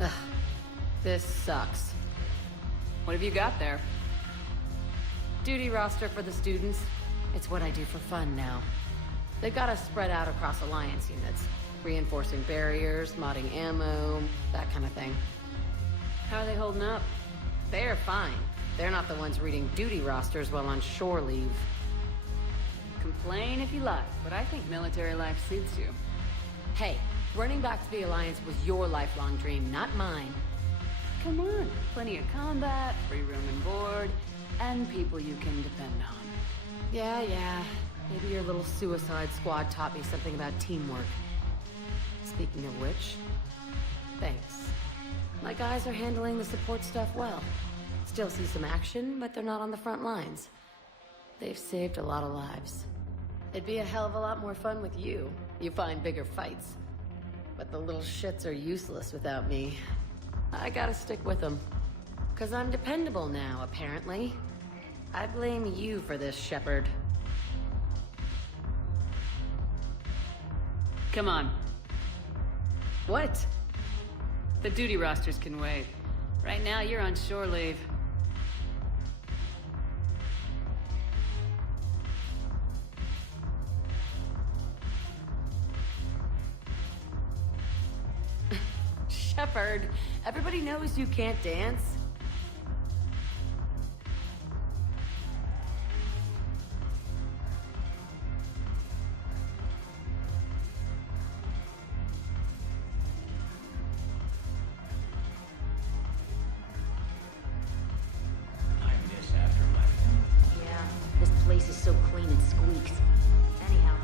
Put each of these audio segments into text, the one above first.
Ugh, this sucks. What have you got there? Duty roster for the students. It's what I do for fun now. They've got us spread out across Alliance units. Reinforcing barriers, modding ammo, that kind of thing. How are they holding up? They're fine. They're not the ones reading duty rosters while on shore leave. Complain if you like, but I think military life suits you. Hey, running back to the Alliance was your lifelong dream, not mine. Come on, plenty of combat, free room and board, and people you can depend on. Yeah. Maybe your little suicide squad taught me something about teamwork. Speaking of which, thanks. My guys are handling the support stuff well. Still see some action, but they're not on the front lines. They've saved a lot of lives. It'd be a hell of a lot more fun with you. You find bigger fights. But the little shits are useless without me. I gotta stick with them. 'Cause I'm dependable now, apparently. I blame you for this, Shepard. Come on. What? The duty rosters can wait. Right now, you're on shore leave. Shepard, everybody knows you can't dance. This place is so clean it squeaks. Anyhow.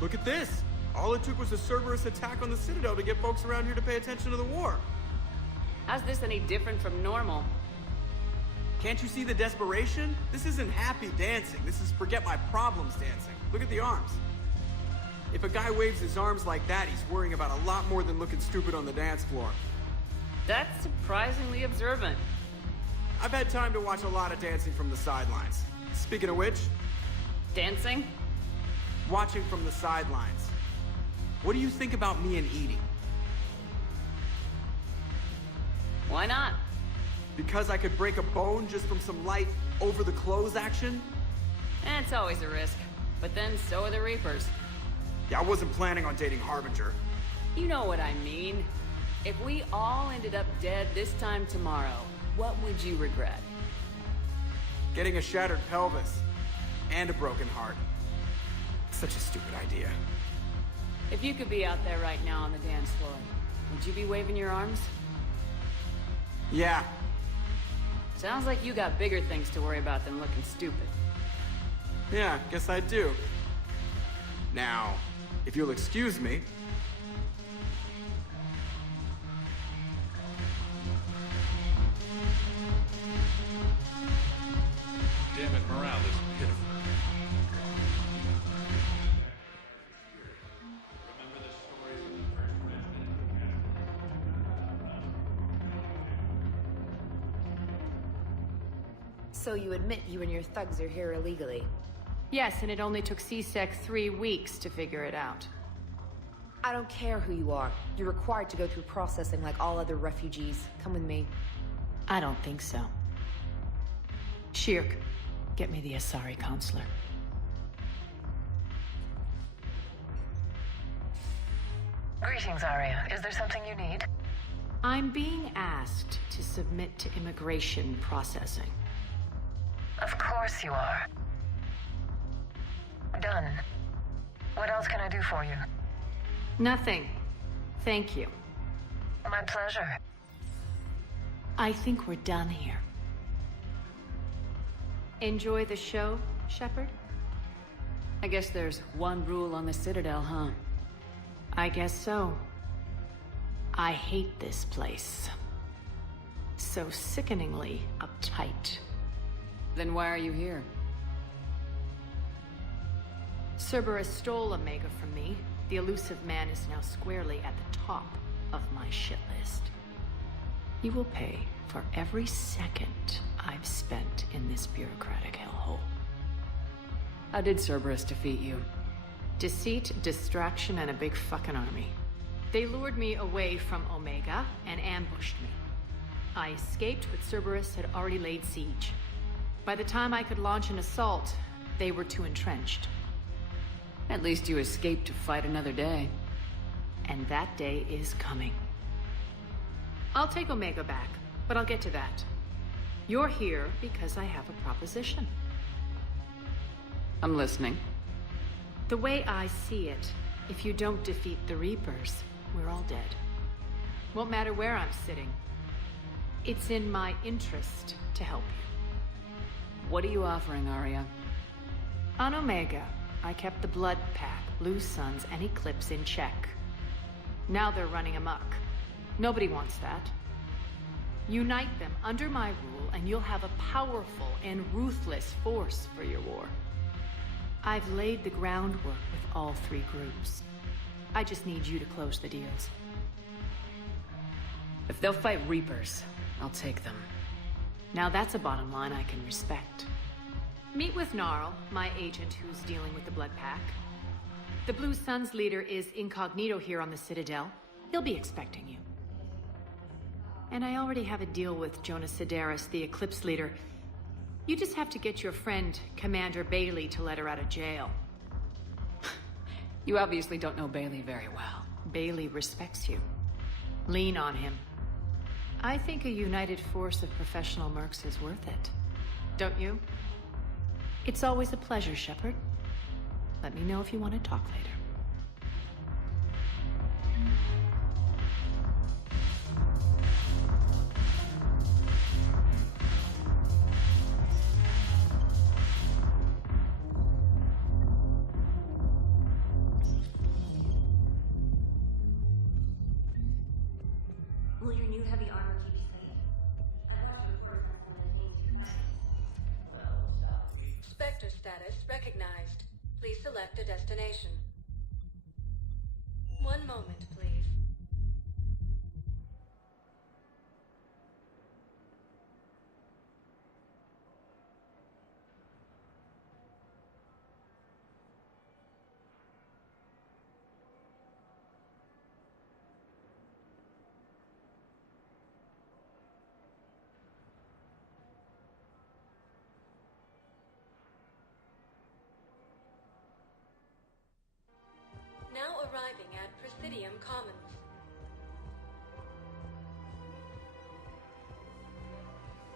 Look at this! All it took was a Cerberus attack on the Citadel to get folks around here to pay attention to the war. How's this any different from normal? Can't you see the desperation? This isn't happy dancing. This is forget my problems dancing. Look at the arms. If a guy waves his arms like that, he's worrying about a lot more than looking stupid on the dance floor. That's surprisingly observant. I've had time to watch a lot of dancing from the sidelines. Speaking of which, Dancing? watching from the sidelines. What do you think about me and Edie? Why not? Because I could break a bone just from some light over-the-clothes action? It's always a risk. But then so are the Reapers. Yeah, I wasn't planning on dating Harbinger. You know what I mean. If we all ended up dead this time tomorrow, what would you regret? Getting a shattered pelvis. And a broken heart. Such a stupid idea. If you could be out there right now on the dance floor, would you be waving your arms? Yeah. Sounds like you got bigger things to worry about than looking stupid. Yeah, guess I do. Now, if you'll excuse me. Damn it, morale is pitiful. Remember the stories of the first So you admit you and your thugs are here illegally? Yes, and it only took C-Sec 3 weeks to figure it out. I don't care who you are. You're required to go through processing like all other refugees. Come with me. I don't think so. Shirk, get me the Asari counselor. Greetings, Arya. Is there something you need? I'm being asked to submit to immigration processing. Of course you are. Done. What else can I do for you? Nothing. Thank you. My pleasure. I think we're done here. Enjoy the show, Shepard? I guess there's one rule on the Citadel, huh? I guess so. I hate this place. So sickeningly uptight. Then why are you here? Cerberus stole Omega from me. The elusive man is now squarely at the top of my shit list. He will pay for every second I've spent in this bureaucratic hellhole. How did Cerberus defeat you? Deceit, distraction, and a big fucking army. They lured me away from Omega and ambushed me. I escaped, but Cerberus had already laid siege. By the time I could launch an assault, they were too entrenched. At least you escaped to fight another day. And that day is coming. I'll take Omega back, but I'll get to that. You're here because I have a proposition. I'm listening. The way I see it, if you don't defeat the Reapers, we're all dead. Won't matter where I'm sitting. It's in my interest to help you. What are you offering, Arya? On Omega, I kept the Blood Pack, Blue Suns, and Eclipse in check. Now they're running amok. Nobody wants that. Unite them under my rule, and you'll have a powerful and ruthless force for your war. I've laid the groundwork with all three groups. I just need you to close the deals. If they'll fight Reapers, I'll take them. Now that's a bottom line I can respect. Meet with Gnarl, my agent who's dealing with the Blood Pack. The Blue Suns leader is incognito here on the Citadel. He'll be expecting you. And I already have a deal with Jonas Sidaris, the Eclipse leader. You just have to get your friend, Commander Bailey, to let her out of jail. You obviously don't know Bailey very well. Bailey respects you. Lean on him. I think a united force of professional mercs is worth it. Don't you? It's always a pleasure, Shepard. Let me know if you want to talk later. Will your new heavy armor keep you safe? I watched reports on some of the things you're fighting. Spectre status recognized. Please select a destination. One moment, please. Now arriving at Presidium Commons.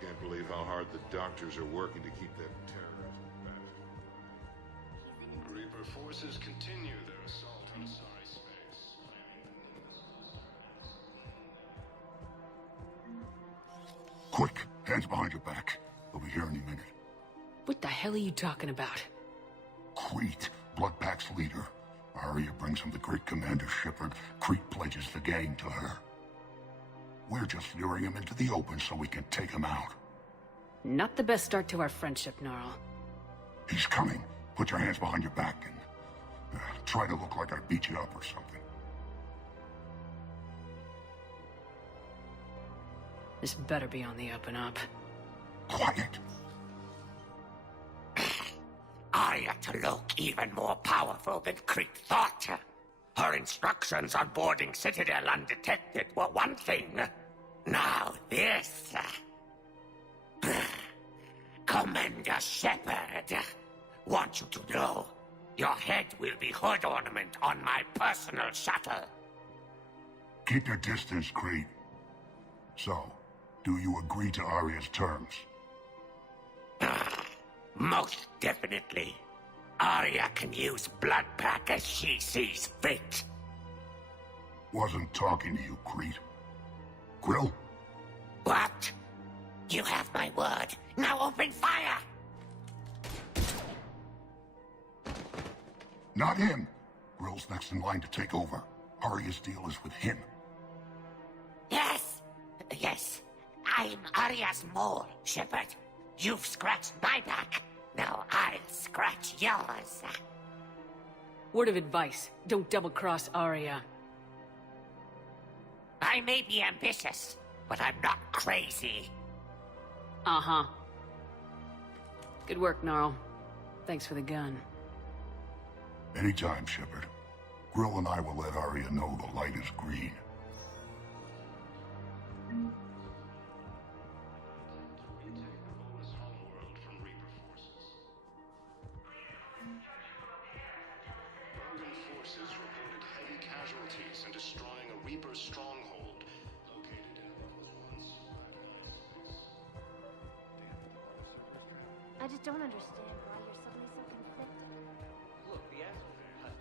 Can't believe how hard the doctors are working to keep that terrorist at bay. Reaper forces continue their assault on Asari space. Quick, hands behind your back. We'll be here any minute. What the hell are you talking about? Crete, Bloodpack's leader. Arya brings him the great Commander Shepard. Crete pledges the gang to her. We're just luring him into the open so we can take him out. Not the best start to our friendship, Gnarl. He's coming. Put your hands behind your back and try to look like I beat you up or something. This better be on the up and up. Quiet. Arya to look even more powerful than Crete thought. Her instructions on boarding Citadel undetected were one thing. Now this. Commander Shepard, want you to know, your head will be hood ornament on my personal shuttle. Keep your distance, Crete. So, do you agree to Arya's terms? Most definitely. Arya can use Bloodpack as she sees fit. Wasn't talking to you, Crete. Quill? What? You have my word. Now open fire! Not him. Grill's next in line to take over. Arya's deal is with him. Yes. Yes. I'm Arya's mole, Shepard. You've scratched my back. Now I'll scratch yours. Word of advice, don't double-cross Arya. I may be ambitious, but I'm not crazy. Uh-huh. Good work, Gnarl. Thanks for the gun. Anytime, Shepard. Grill and I will let Arya know the light is green. Forces reported heavy casualties in destroying a Reaper stronghold located in what was once. I just don't understand why you're suddenly so conflicted. Look, the asshole.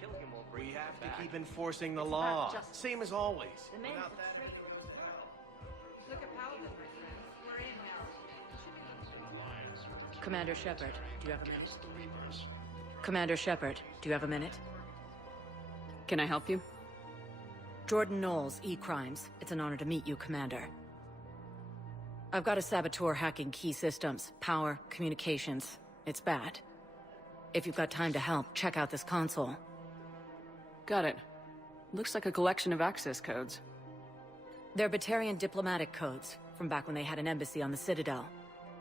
Killing him won't bring We have to back. keep enforcing the It's law. about justice. Same as always. The man's Without a that... traitor. Look at Paladin, my friend. We're in now. Commander Shepard, do you have a minute? Against the Reapers. Commander Shepard, do you have a minute? Can I help you? Jordan Knowles, E-Crimes. It's an honor to meet you, Commander. I've got a saboteur hacking key systems, power, communications. It's bad. If you've got time to help, check out this console. Got it. Looks like a collection of access codes. They're Batarian diplomatic codes, from back when they had an embassy on the Citadel.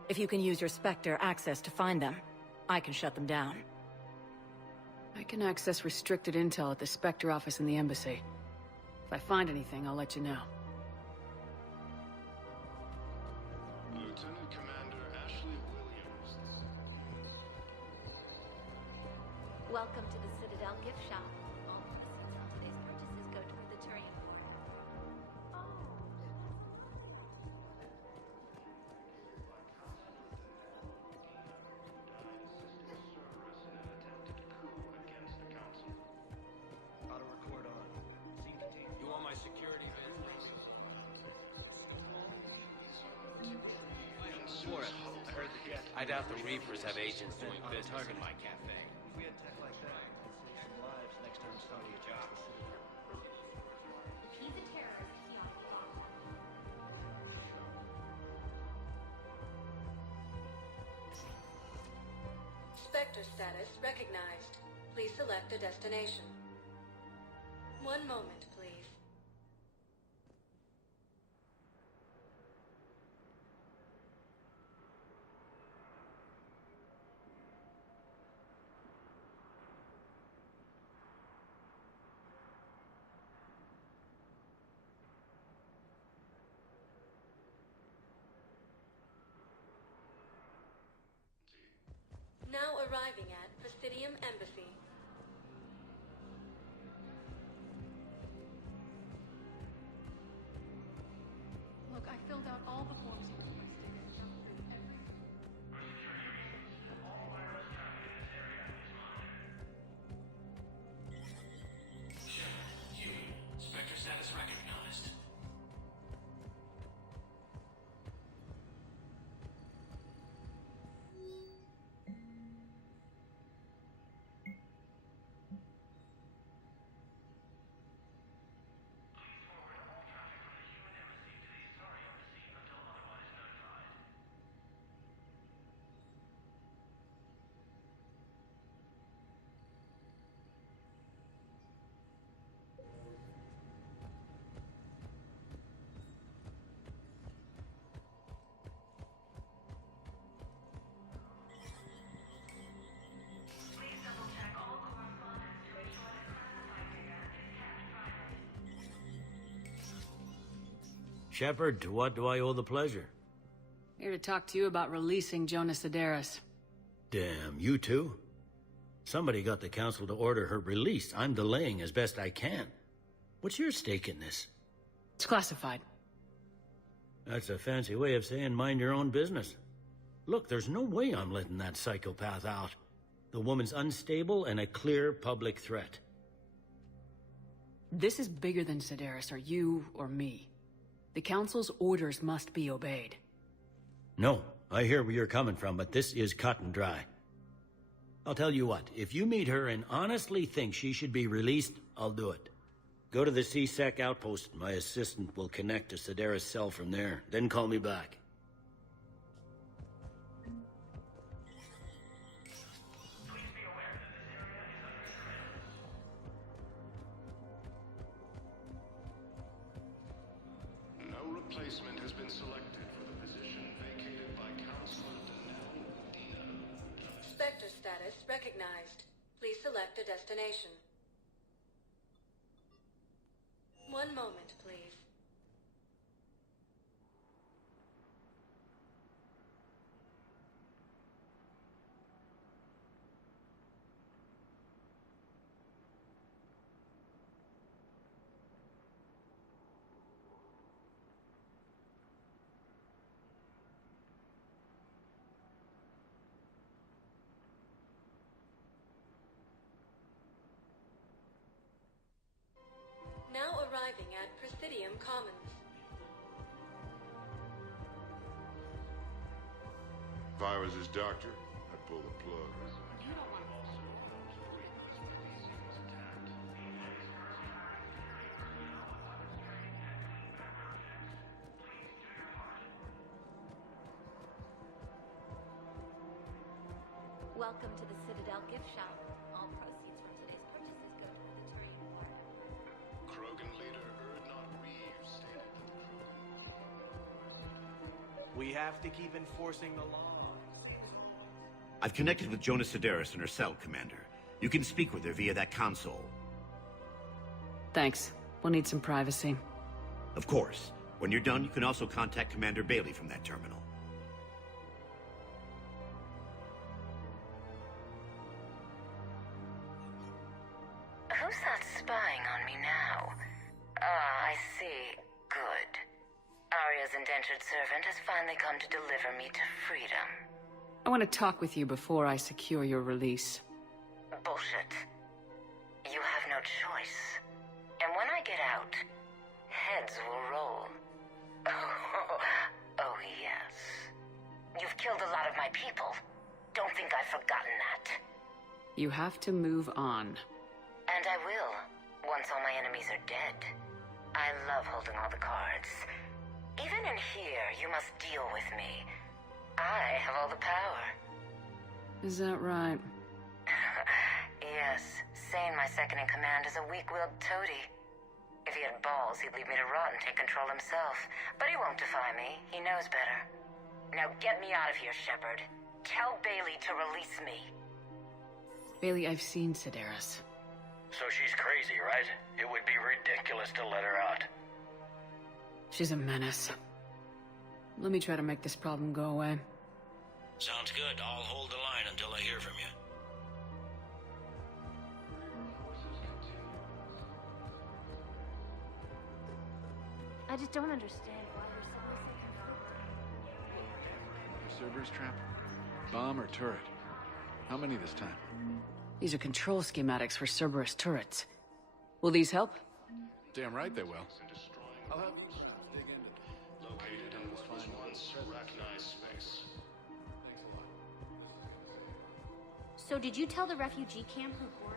If you can use your Spectre access to find them, I can shut them down. I can access restricted intel at the Spectre office in the embassy. If I find anything, I'll let you know. Lieutenant Commander Ashley Williams. Welcome to the Citadel gift shop. All proceeds on today's purchases go toward the Turian. Auto record on. Scene contained. You want my security, Vince? I heard the jet. I doubt the Reapers have agents doing business in my cafe. If we had tech like that, it'd save some lives next time you start your job. If he's a terrorist, he ought to belong. Spectre status recognized. Please select a destination. One moment, please. Now arriving at Presidium Embassy. Look, I filled out all the forms you requested and jumped through every... Spectre status recognized. Shepard, to what do I owe the pleasure? Here to talk to you about releasing Jonas Sedaris. Damn, you too? Somebody got the council to order her release. I'm delaying as best I can. What's your stake in this? It's classified. That's a fancy way of saying mind your own business. Look, there's no way I'm letting that psychopath out. The woman's unstable and a clear public threat. This is bigger than Sedaris or you or me. The Council's orders must be obeyed. No, I hear where you're coming from, but this is cut and dry. I'll tell you what, if you meet her and honestly think she should be released, I'll do it. Go to the C-Sec outpost. My assistant will connect to Sedaris' cell from there. Then call me back. No replacement has been selected for the position vacated by Councilor Denell Medina. Spectre status recognized. Please select a destination. One moment, please. Now arriving at Presidium Commons. If I was his doctor, I'd pull the plug. Welcome to the Citadel gift shop. All proceeds from today's purchases go to the Turian Fire. Krogan leader Erdnot Reeves stated that We have to keep enforcing the law. I've connected with Jonas Sedaris in her cell, Commander. You can speak with her via that console. Thanks. We'll need some privacy. Of course. When you're done, you can also contact Commander Bailey from that terminal. Who's that spying on me now? Ah, I see. Good. Arya's indentured servant has finally come to deliver me to freedom. I want to talk with you before I secure your release. Bullshit. You have no choice. And when I get out, heads will roll. Oh, yes. You've killed a lot of my people. Don't think I've forgotten that. You have to move on. And I will, once all my enemies are dead. I love holding all the cards. Even in here, you must deal with me. I have all the power. Is that right? Yes, Sane, my second-in-command, is a weak-willed toady. If he had balls, he'd leave me to rot and take control himself. But he won't defy me. He knows better. Now get me out of here, Shepard. Tell Bailey to release me. Bailey, I've seen Sedaris. So she's crazy, right? It would be ridiculous to let her out. She's a menace. Let me try to make this problem go away. Sounds good. I'll hold the line until I hear from you. I just don't understand why you're so Cerberus trap? Bomb or turret? How many this time? These are control schematics for Cerberus turrets. Will these help? Damn right they will. I'll help. located in what was once recognized space. So did you tell the refugee camp who Cor?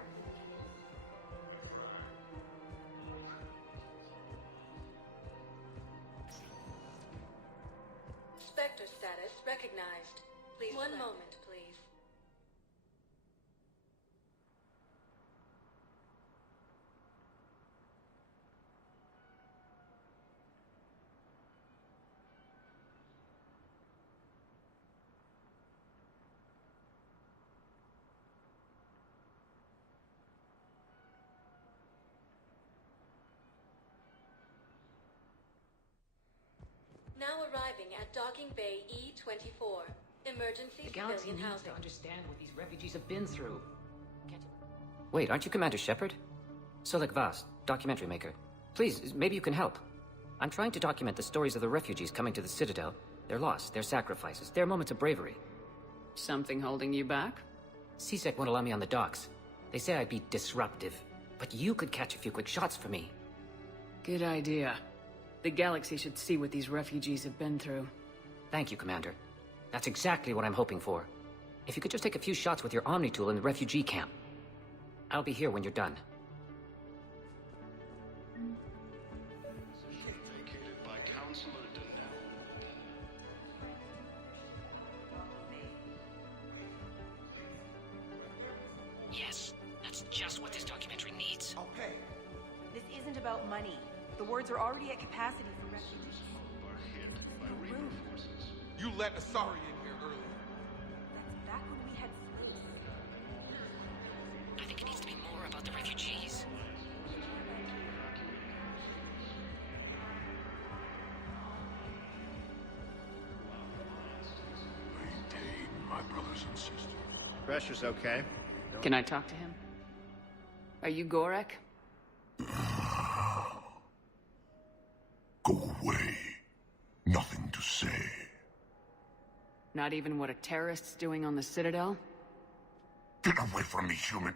Spectre status recognized. Please. One moment, please. Now arriving at Docking Bay E-24. Emergency The galaxy civilian needs housing. to understand what these refugees have been through. Wait, aren't you Commander Shepard? Solek Vast, documentary maker. Please, maybe you can help. I'm trying to document the stories of the refugees coming to the Citadel. Their loss, their sacrifices, their moments of bravery. Something holding you back? CSEC won't allow me on the docks. They say I'd be disruptive. But you could catch a few quick shots for me. Good idea. The galaxy should see what these refugees have been through. Thank you, Commander. That's exactly what I'm hoping for. If you could just take a few shots with your Omni tool in the refugee camp. I'll be here when you're done. Vacated by Councilor Donnell. Yes, that's just what this documentary needs. Okay. This isn't about money. The wards are already at capacity for refugees. Hit by Reaper forces. You let Asari in here earlier. That's back when we had slaves. my brothers and sisters. Pressure's okay. Can I talk to him? Are you Gorek? Go away. Nothing to say. Not even what a terrorist's doing on the Citadel? Get away from me, human.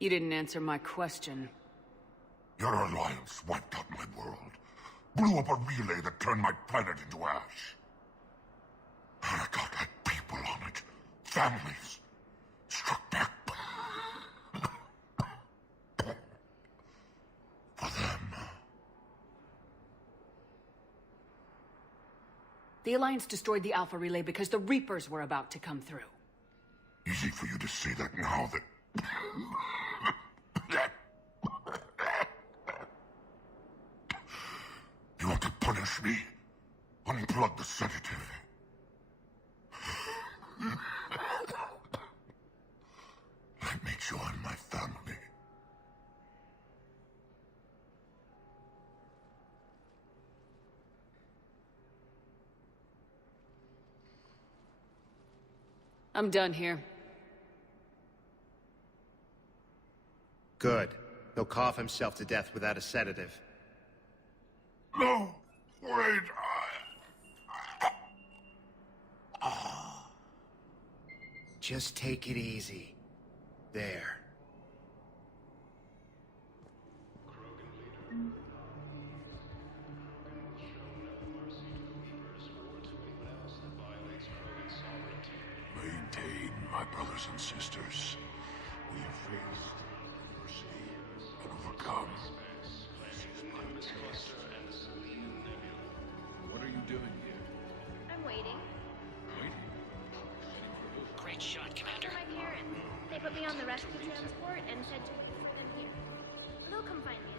You didn't answer my question. Your alliance wiped out my world. Blew up a relay that turned my planet into ash. Arcot had people on it. Families. Struck back. For them. The Alliance destroyed the Alpha Relay because the Reapers were about to come through. Easy for you to say that now that... You want to punish me? Unplug the sedative. Let me join my family. I'm done here. Good. He'll cough himself to death without a sedative. No! Wait! Just take it easy. There. Maintain, my brothers and sisters. We have faced adversity and overcome. What are you doing here? I'm waiting. Waiting? Great shot, Commander. For my parents. They put me on the rescue transport and said to look for them here. They'll come find me.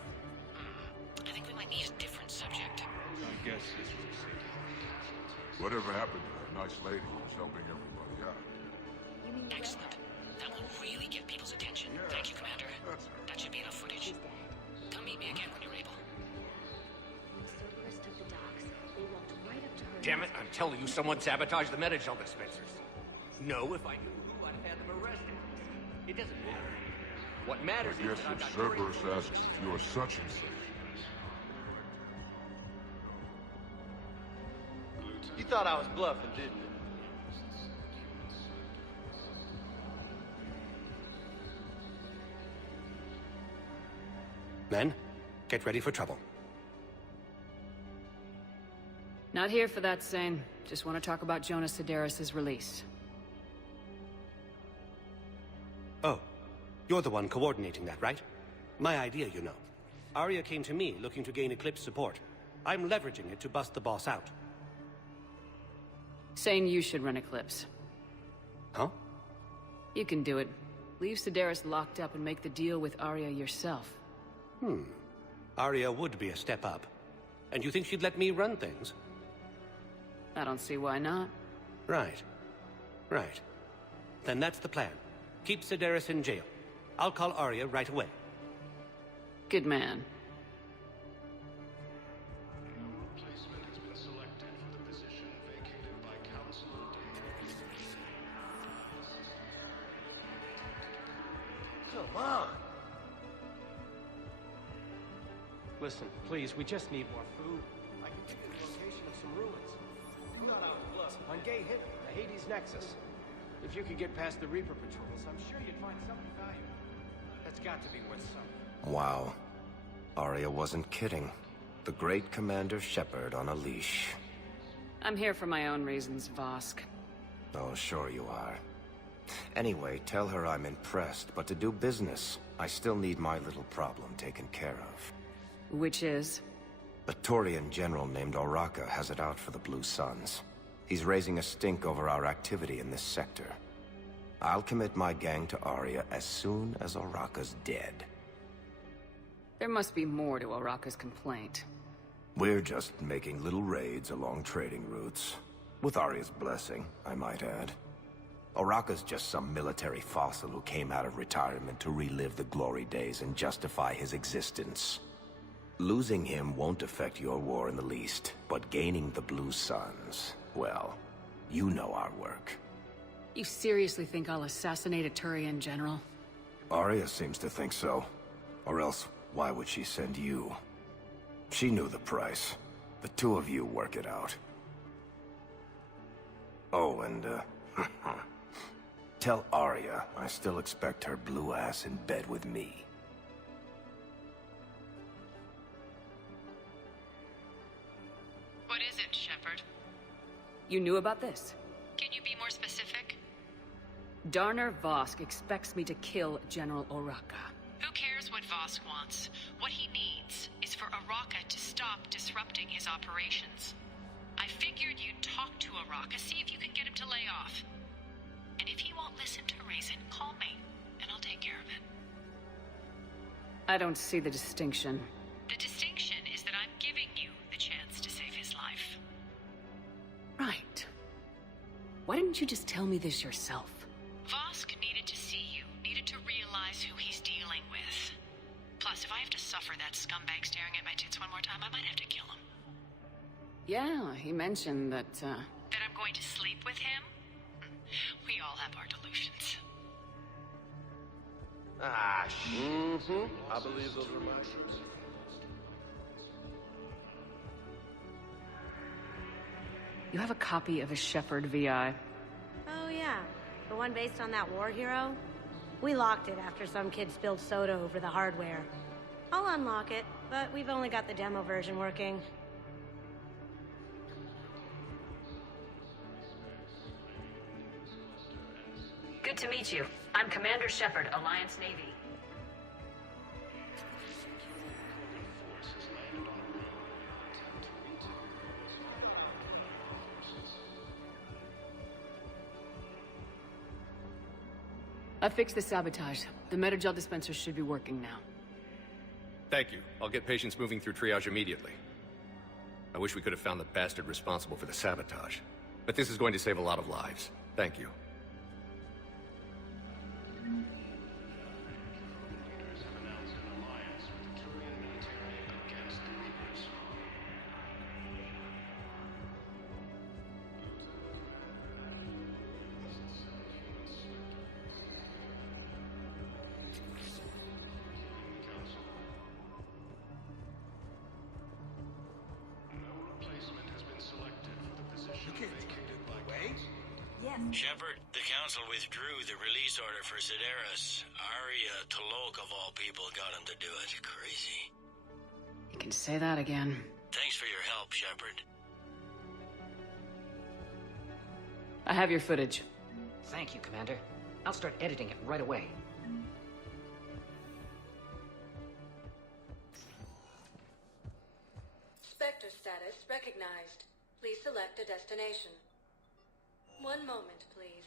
I think we might need a different subject. I guess this was it. Whatever happened to that nice lady who was helping everybody out? Excellent. That will really get people's attention. Thank you, Commander. That should be enough footage. Come meet me again when you're able. Cerberus took the docks. They walked right up to her. Damn it, I'm telling you, someone sabotaged the Metagel dispensers. No, if I knew who, I'd have had them arrested. It doesn't matter. What matters I guess is that I've if got Cerberus asks if you're such and such. You thought I was bluffing, didn't you? Men, get ready for trouble. Not here for that, Sane. Just want to talk about Jonas Sedaris' release. Oh, you're the one coordinating that, right? My idea, you know. Arya came to me looking to gain Eclipse support. I'm leveraging it to bust the boss out. Sane, you should run Eclipse. Huh? You can do it. Leave Sedaris locked up and make the deal with Arya yourself. Arya would be a step up. And you think she'd let me run things? I don't see why not. Right. Right. Then that's the plan. Keep Sedaris in jail. I'll call Arya right away. Good man. Replacement has been selected for the position vacated by Council. Come on! Listen, please, we just need more food. I can give you the location of some ruins. I'm not out of luck. On Gay Hit, the Hades Nexus. If you could get past the Reaper patrols, I'm sure you'd find something valuable. That's got to be worth something. Wow. Arya wasn't kidding. The great Commander Shepard on a leash. I'm here for my own reasons, Vosk. Oh, sure you are. Anyway, tell her I'm impressed, but to do business, I still need my little problem taken care of. Which is? A Taurian general named Oraka has it out for the Blue Suns. He's raising a stink over our activity in this sector. I'll commit my gang to Arya as soon as Oraka's dead. There must be more to Oraka's complaint. We're just making little raids along trading routes. With Arya's blessing, I might add. Oraka's just some military fossil who came out of retirement to relive the glory days and justify his existence. Losing him won't affect your war in the least, but gaining the Blue Suns, well, you know our work. You seriously think I'll assassinate a Turian general? Arya seems to think so. Or else, why would she send you? She knew the price. The two of you work it out. Oh, and, tell Arya I still expect her blue ass in bed with me. What is it, Shepard? You knew about this? Can you be more specific? Darner Vosk expects me to kill General Oraka. Who cares what Vosk wants? What he needs is for Araka to stop disrupting his operations. I figured you'd talk to Araka, see if you can get him to lay off. And if he won't listen to reason, call me, and I'll take care of it. I don't see the distinction. The distinction is that I'm giving you the chance to save his life. Right. Why didn't you just tell me this yourself? Vosk needed to see you, needed to realize who he's dealing with. Plus, if I have to suffer that scumbag staring at my tits one more time, I might have to kill him. Yeah, he mentioned that, That I'm going to sleep with him? We all have our delusions. Ah, I believe those are my shoes. You have a copy of a Shepard VI. Oh yeah, the one based on that war hero? We locked it after some kid spilled soda over the hardware. I'll unlock it, but we've only got the demo version working. Good to meet you. I'm Commander Shepard, Alliance Navy. I fixed the sabotage. The Metagel dispenser should be working now. Thank you. I'll get patients moving through triage immediately. I wish we could have found the bastard responsible for the sabotage. But this is going to save a lot of lives. Thank you. Shepard, the Council withdrew the release order for Sedaris. Arya T'Loak, of all people, got him to do it. Crazy. You can say that again. Thanks for your help, Shepard. I have your footage. Thank you, Commander. I'll start editing it right away. Spectre status recognized. Please select a destination. One moment, please.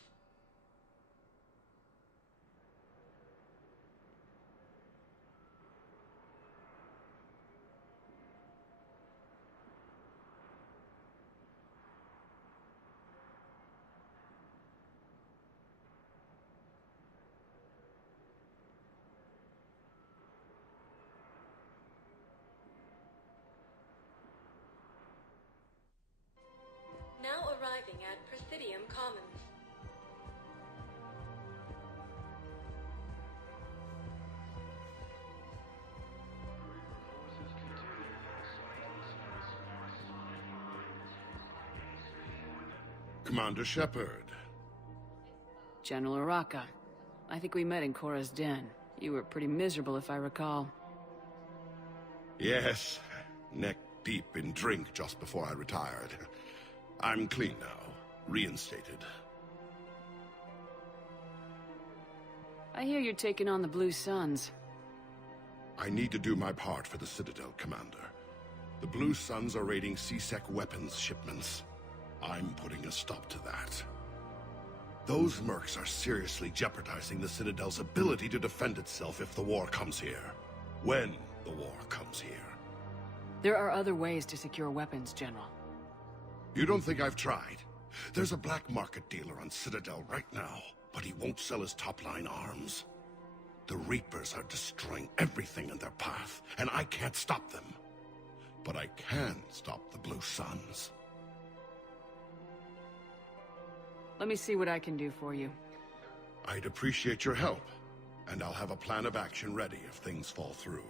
Now arriving at Presidium Commons. Commander Shepard. General Oraka. I think we met in Korra's den. You were pretty miserable, if I recall. Yes, neck deep in drink just before I retired. I'm clean now, reinstated. I hear you're taking on the Blue Suns. I need to do my part for the Citadel, Commander. The Blue Suns are raiding C-Sec weapons shipments. I'm putting a stop to that. Those mercs are seriously jeopardizing the Citadel's ability to defend itself if the war comes here. When the war comes here. There are other ways to secure weapons, General. You don't think I've tried? There's a black market dealer on Citadel right now, but he won't sell his top-line arms. The Reapers are destroying everything in their path, and I can't stop them. but I can stop the Blue Suns. Let me see what I can do for you. I'd appreciate your help, and I'll have a plan of action ready if things fall through.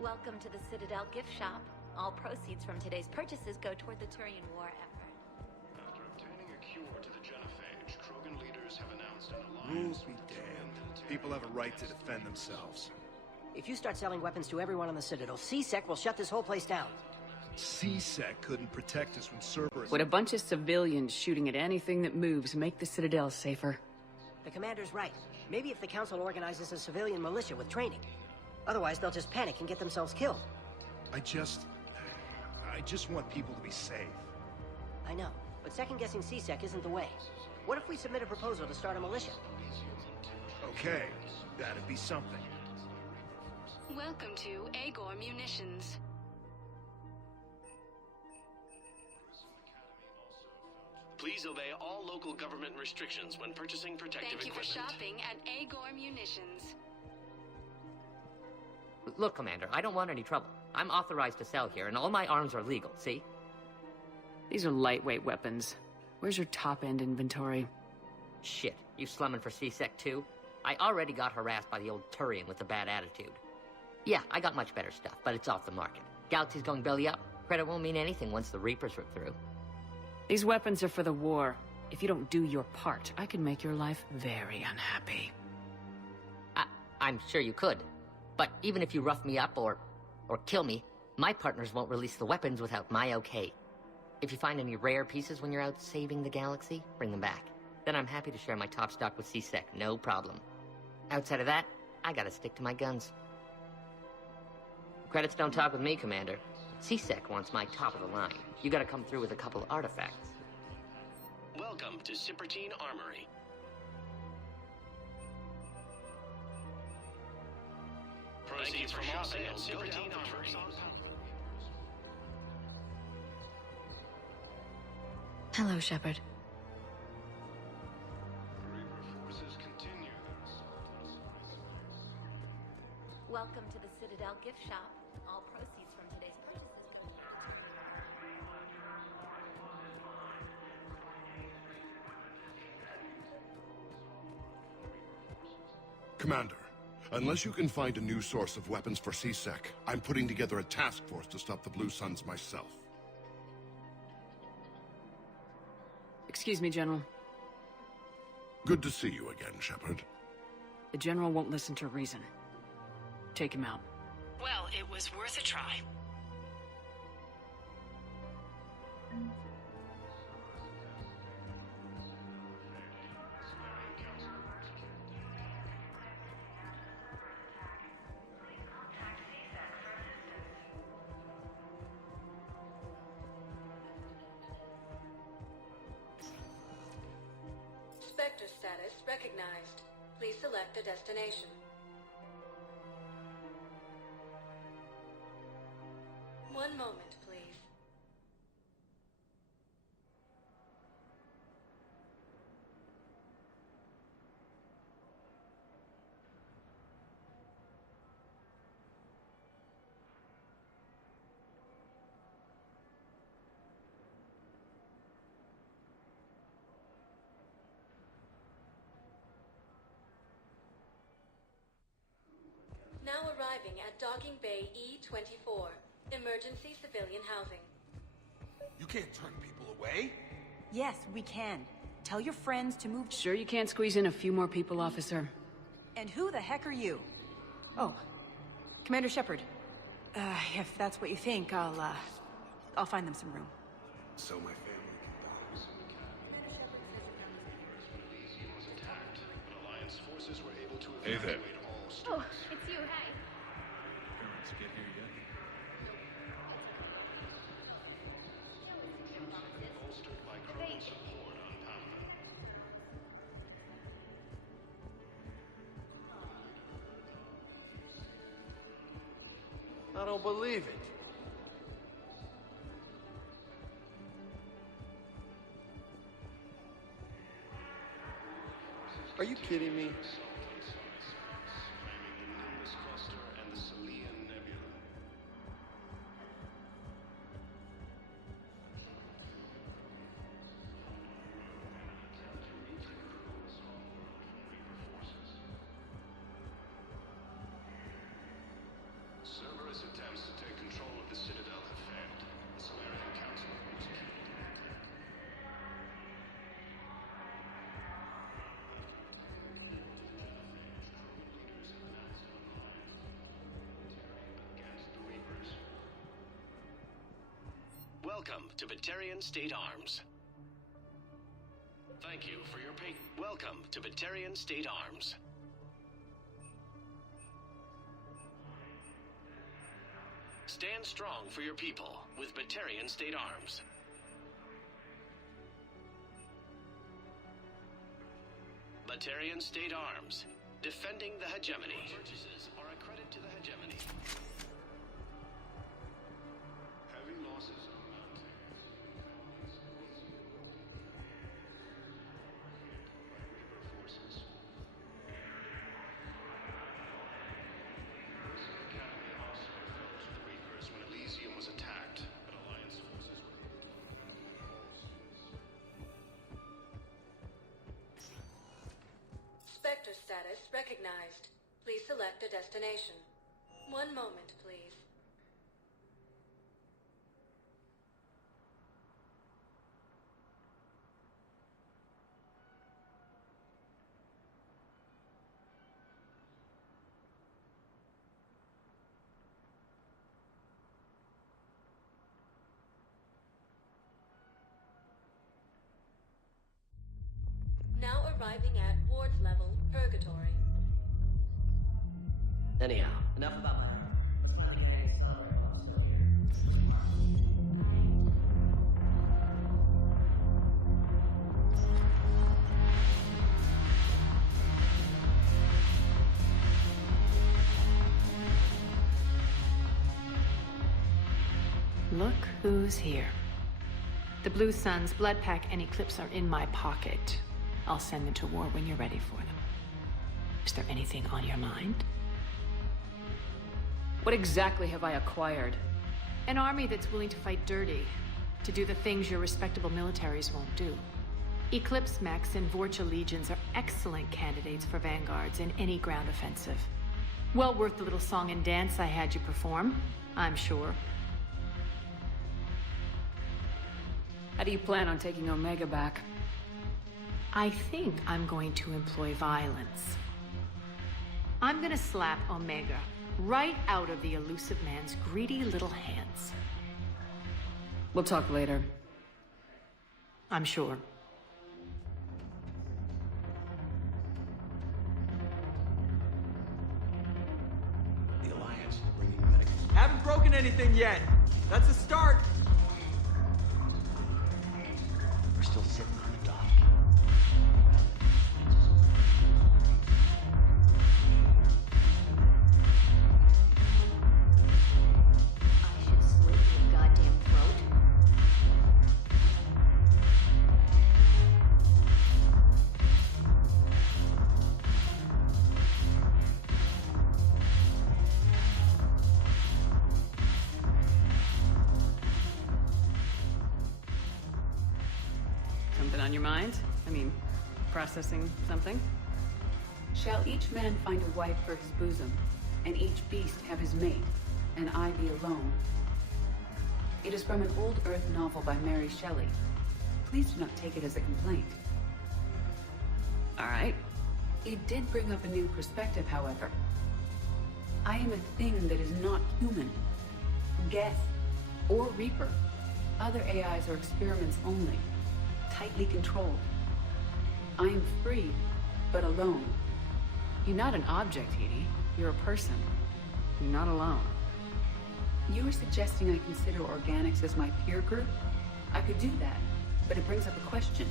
Welcome to the Citadel gift shop. All proceeds from today's purchases go toward the Turian war effort. After obtaining a cure to the genophage, Krogan leaders have announced an Rules alliance. be damned. People have a right to defend themselves. If you start selling weapons to everyone on the Citadel, C-Sec will shut this whole place down. C-Sec couldn't protect us when Cerberus... Would a bunch of civilians shooting at anything that moves make the Citadel safer? The commander's right. Maybe if the Council organizes a civilian militia with training. Otherwise, they'll just panic and get themselves killed. I just want people to be safe. I know, but second-guessing C-Sec isn't the way. What if we submit a proposal to start a militia? Okay, that'd be something. Welcome to Agor Munitions. Please obey all local government restrictions when purchasing protective Thank you for equipment. shopping at Agor Munitions. Look, Commander, I don't want any trouble. I'm authorized to sell here, and all my arms are legal, see? These are lightweight weapons. Where's your top-end inventory? Shit, you slumming for C-Sec too? I already got harassed by the old Turian with the bad attitude. Yeah, I got much better stuff, but it's off the market. Galaxy's going belly up. Credit won't mean anything once the Reapers rip through. These weapons are for the war. If you don't do your part, I could make your life very unhappy. I'm sure you could. But even if you rough me up or kill me, my partners won't release the weapons without my okay. If you find any rare pieces when you're out saving the galaxy, bring them back. Then I'm happy to share my top stock with C-Sec, no problem. Outside of that, I gotta stick to my guns. Credits don't talk with me, Commander. C-Sec wants my top of the line. You gotta come through with a couple of artifacts. Welcome to Sippertine Armory. Proceeds from all sales go down the Armory. Hello, Shepard. Welcome to the Citadel gift shop. All proceeds from today's purchases go Commander, unless you can find a new source of weapons for C-Sec, I'm putting together a task force to stop the Blue Suns myself. Excuse me, General. Good to see you again, Shepard. The General won't listen to reason. Take him out. Well, it was worth a try. Spectre status recognized. Please select a destination. One moment, please. Now arriving at Docking Bay E-24. Emergency civilian housing. You can't turn people away. Yes, we can. Tell your friends to move... Sure you can't squeeze in a few more people, officer? And who the heck are you? Oh, Commander Shepard. If that's what you think, I'll find them some room. So my family Hey there. Oh, it's you, hey. Parents get here yet? I don't believe it. Are you kidding me? Cerberus attempts to take control of the Citadel have failed. The Solarian Council was killed. Welcome to Batarian State Arms. Thank you for your patience. Welcome to Batarian State Arms. Stand strong for your people with Batarian State Arms. Batarian State Arms, defending the hegemony. Purchases are a credit to the hegemony. Heavy losses are mounting. Reaper forces. Academy also fell to the Reapers when Elysium was attacked, but Alliance forces were Spectre status recognized. Please select a destination. One moment, please. Now arriving at Ward's level, Purgatory. Anyhow, enough about that. Let's find the gang accelerator while I'm still here. Look who's here. The Blue Suns, Blood Pack, and Eclipse are in my pocket. I'll send them to war when you're ready for them. Is there anything on your mind? What exactly have I acquired? An army that's willing to fight dirty, to do the things your respectable militaries won't do. Eclipse mechs and Vorcha legions are excellent candidates for vanguards in any ground offensive. Well worth the little song and dance I had you perform, I'm sure. How do you plan on taking Omega back? I think I'm going to employ violence. I'm gonna slap Omega right out of the elusive man's greedy little hands. We'll talk later. I'm sure. The Alliance bringing medical. Haven't broken anything yet. That's a start. We're still sitting on the dock. I should slit your goddamn throat. Something on your mind? I mean, processing something? Shall each man find a wife for his bosom, and each beast have his mate, and I be alone? It is from an old Earth novel by Mary Shelley. Please do not take it as a complaint. All right. It did bring up a new perspective, however. I am a thing that is not human. Geth, or Reaper. Other AIs are experiments only. Tightly controlled. I am free, but alone. You're not an object, Edie. You're a person. You're not alone. You are suggesting I consider organics as my peer group? I could do that, but it brings up a question.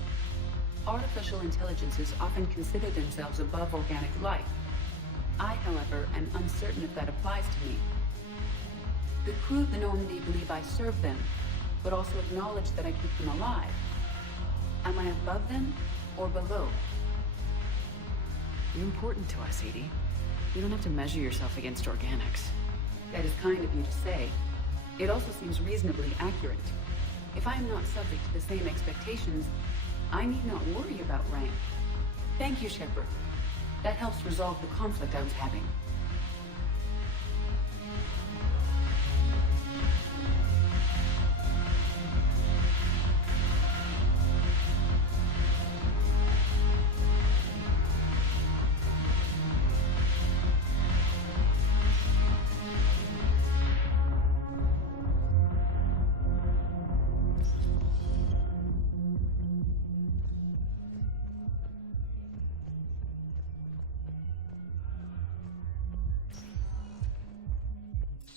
Artificial intelligences often consider themselves above organic life. I, however, am uncertain if that applies to me. The crew of the Normandy believe I serve them, but also acknowledge that I keep them alive. Am I above them or below? You're important to us, Edie. You don't have to measure yourself against organics. That is kind of you to say. It also seems reasonably accurate. If I am not subject to the same expectations, I need not worry about rank. Thank you, Shepard. That helps resolve the conflict I was having.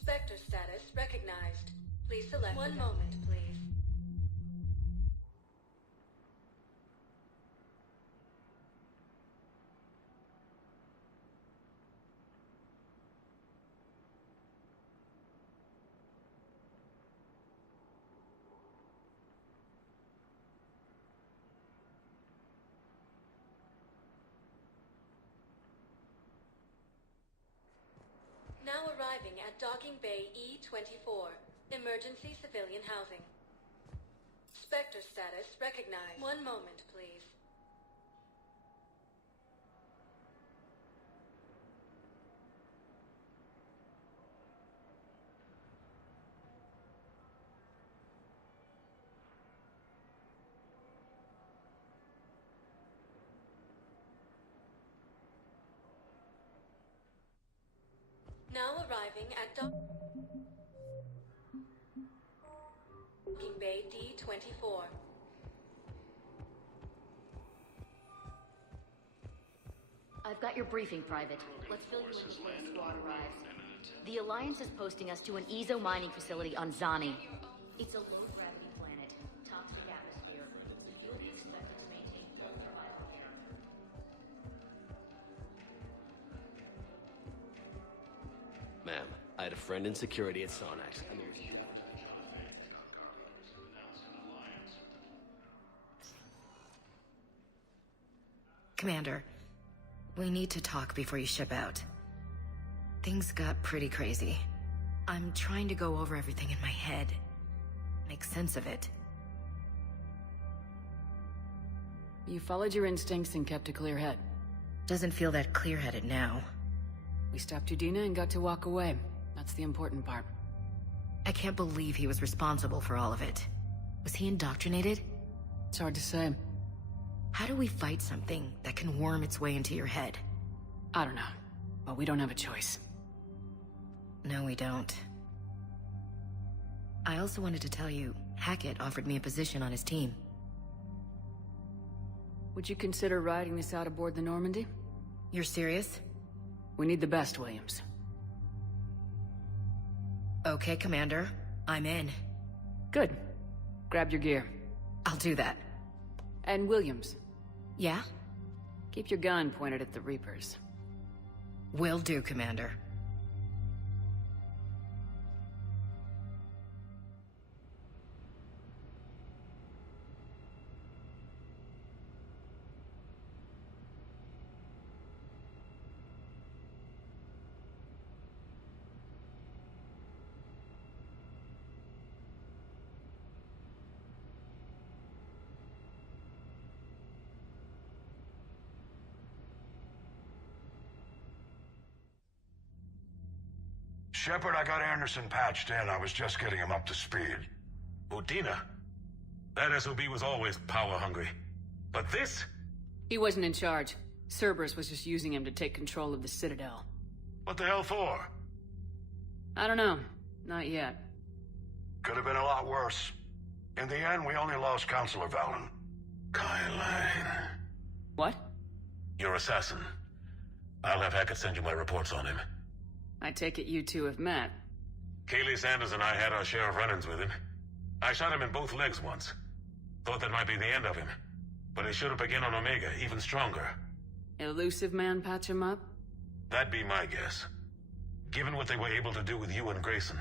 Spectre status recognized. Please select. One moment, please. Now arriving at Docking Bay E-24, emergency civilian housing. Spectre status recognized. One moment, please. Now arriving at Docking Bay D-24. I've got your briefing, Private. Let's fill you in before the squad arrives. The Alliance is posting us to an Ezo mining facility on Zani. It's a low-gravity planet, toxic atmosphere. You'll be expected to maintain full survival here. Ma'am, I had a friend in security at Sonax. Commander, we need to talk before you ship out. Things got pretty crazy. I'm trying to go over everything in my head. Make sense of it. You followed your instincts and kept a clear head. Doesn't feel that clear-headed now. We stopped Udina and got to walk away. That's the important part. I can't believe he was responsible for all of it. Was he indoctrinated? It's hard to say. How do we fight something that can worm its way into your head? I don't know. But we don't have a choice. No, we don't. I also wanted to tell you, Hackett offered me a position on his team. Would you consider riding this out aboard the Normandy? You're serious? We need the best, Williams. Okay, Commander. I'm in. Good. Grab your gear. I'll do that. And Williams. Yeah? Keep your gun pointed at the Reapers. Will do, Commander. Shepard, I got Anderson patched in. I was just getting him up to speed. Udina? That SOB was always power-hungry. But this? He wasn't in charge. Cerberus was just using him to take control of the Citadel. What the hell for? I don't know. Not yet. Could have been a lot worse. In the end, we only lost Counselor Valen. Kyle. What? Your assassin. I'll have Hackett send you my reports on him. I take it you two have met. Kaylee Sanders and I had our share of run-ins with him. I shot him in both legs once. Thought that might be the end of him. But he showed up again on Omega, even stronger. Elusive man patch him up? That'd be my guess. Given what they were able to do with you and Grayson.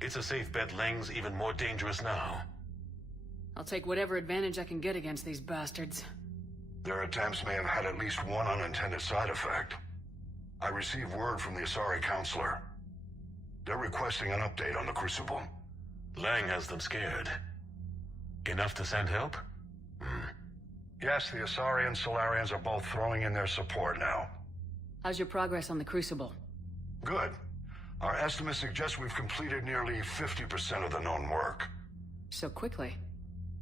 It's a safe bet Lang's even more dangerous now. I'll take whatever advantage I can get against these bastards. Their attempts may have had at least one unintended side effect. I received word from the Asari counselor. They're requesting an update on the Crucible. Lang has them scared. Enough to send help? Yes, the Asari and Solarians are both throwing in their support now. How's your progress on the Crucible? Good. Our estimates suggest we've completed nearly 50% of the known work. So quickly?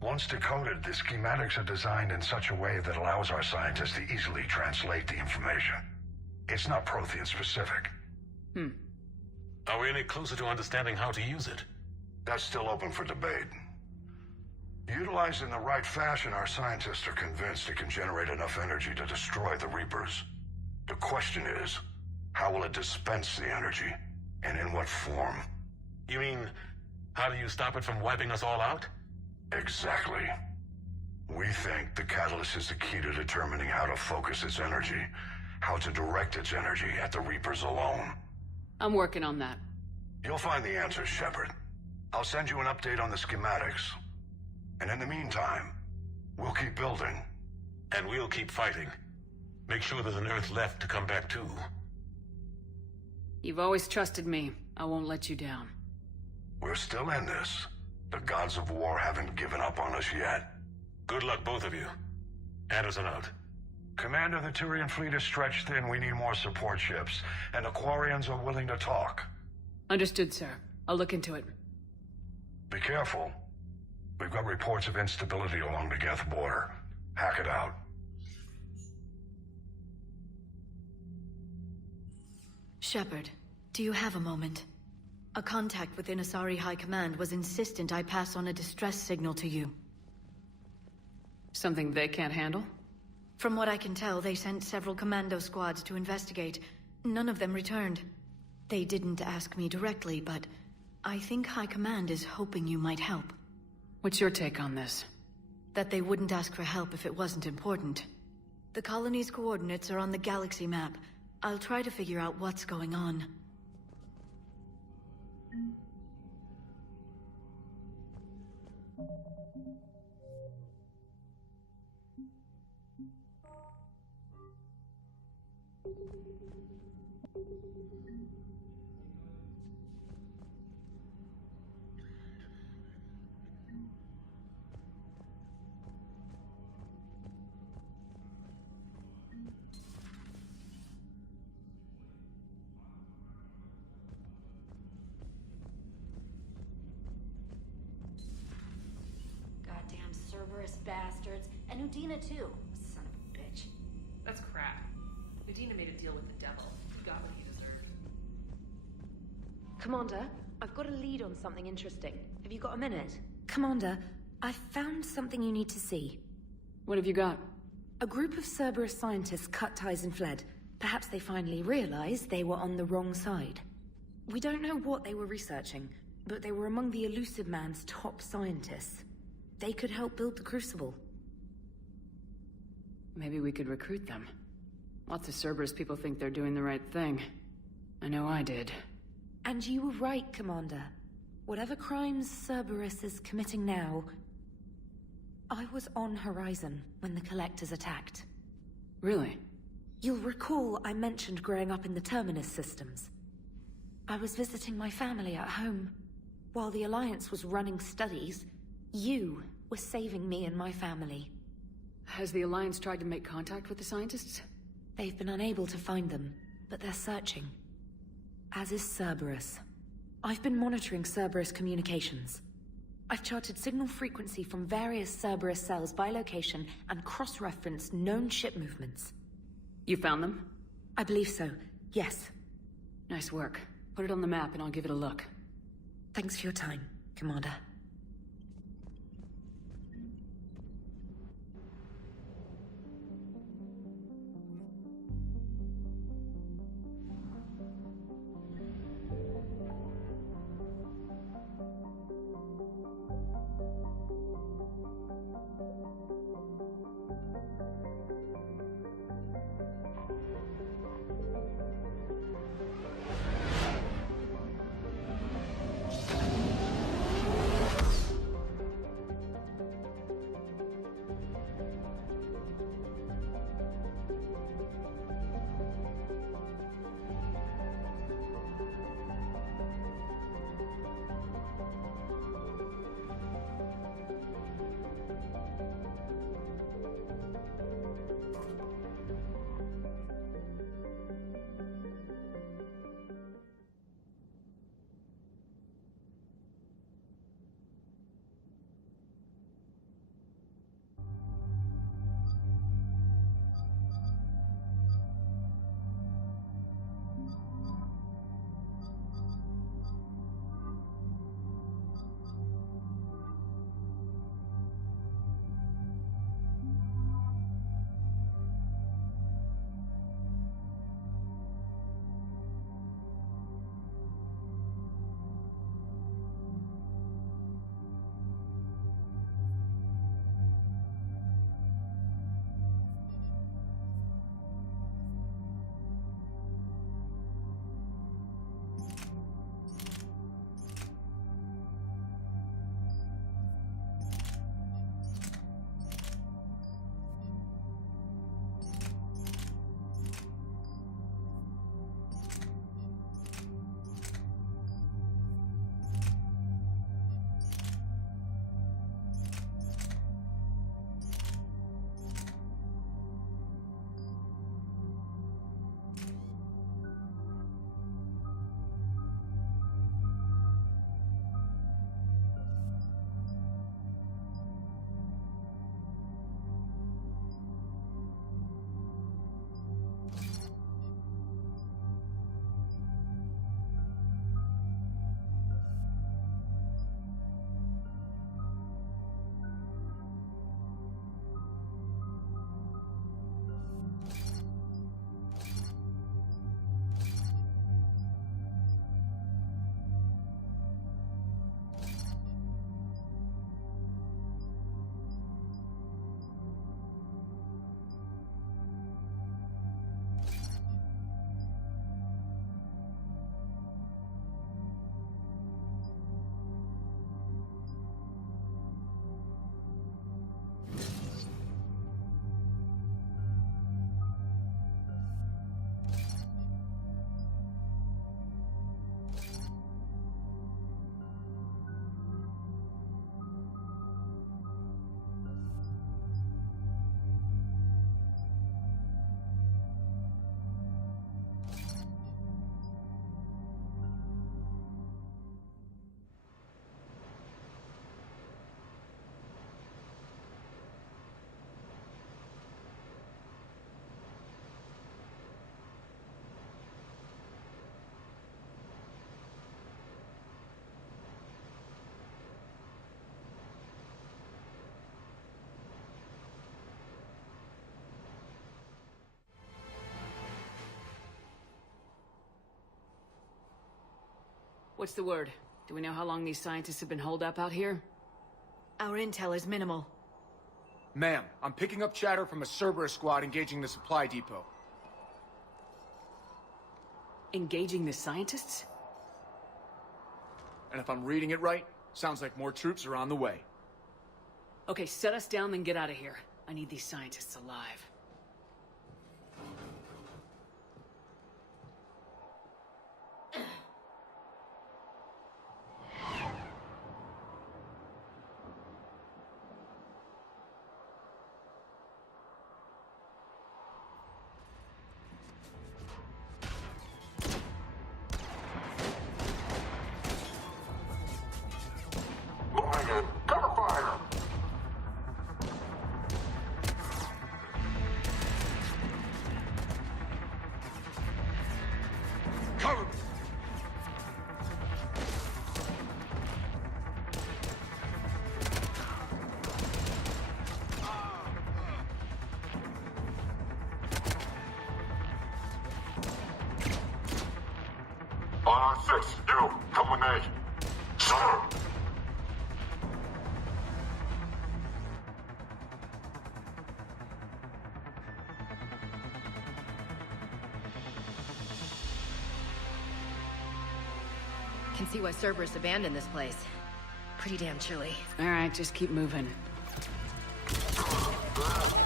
Once decoded, the schematics are designed in such a way that allows our scientists to easily translate the information. It's not Prothean specific. Are we any closer to understanding how to use it? That's still open for debate. Utilized in the right fashion, our scientists are convinced it can generate enough energy to destroy the Reapers. The question is, how will it dispense the energy? And in what form? You mean, how do you stop it from wiping us all out? Exactly. We think the catalyst is the key to determining how to focus its energy, how to direct its energy at the Reapers alone. I'm working on that. You'll find the answers, Shepard. I'll send you an update on the schematics. And in the meantime, we'll keep building. And we'll keep fighting. Make sure there's an Earth left to come back to. You've always trusted me. I won't let you down. We're still in this. The gods of war haven't given up on us yet. Good luck, both of you. Anderson out. Commander, the Turian fleet is stretched thin. We need more support ships. And the Quarians are willing to talk. Understood, sir. I'll look into it. Be careful. We've got reports of instability along the Geth border. Hack it out. Shepard, do you have a moment? A contact within Asari High Command was insistent I pass on a distress signal to you. Something they can't handle? From what I can tell, they sent several commando squads to investigate. None of them returned. They didn't ask me directly, but I think High Command is hoping you might help. What's your take on this? That they wouldn't ask for help if it wasn't important. The colony's coordinates are on the galaxy map. I'll try to figure out what's going on. Cerberus bastards. And Udina, too. Son of a bitch. That's crap. Udina made a deal with the devil. He got what he deserved. Commander, I've got a lead on something interesting. Have you got a minute? Commander, I found something you need to see. What have you got? A group of Cerberus scientists cut ties and fled. Perhaps they finally realized they were on the wrong side. We don't know what they were researching, but they were among the Elusive Man's top scientists. They could help build the Crucible. Maybe we could recruit them. Lots of Cerberus people think they're doing the right thing. I know I did. And you were right, Commander. Whatever crimes Cerberus is committing now... I was on Horizon when the Collectors attacked. Really? You'll recall I mentioned growing up in the Terminus systems. I was visiting my family at home. While the Alliance was running studies, you were saving me and my family. Has the Alliance tried to make contact with the scientists? They've been unable to find them, but they're searching. As is Cerberus. I've been monitoring Cerberus communications. I've charted signal frequency from various Cerberus cells by location and cross-referenced known ship movements. You found them? I believe so, yes. Nice work. Put it on the map and I'll give it a look. Thanks for your time, Commander. What's the word? Do we know how long these scientists have been holed up out here? Our intel is minimal. Ma'am, I'm picking up chatter from a Cerberus squad engaging the supply depot. Engaging the scientists? And if I'm reading it right, sounds like more troops are on the way. Okay, set us down, then get out of here. I need these scientists alive. Cover fire! Cover me! R6, you, come with me. Sir! Can see why Cerberus abandoned this place. Pretty damn chilly. Alright, just keep moving.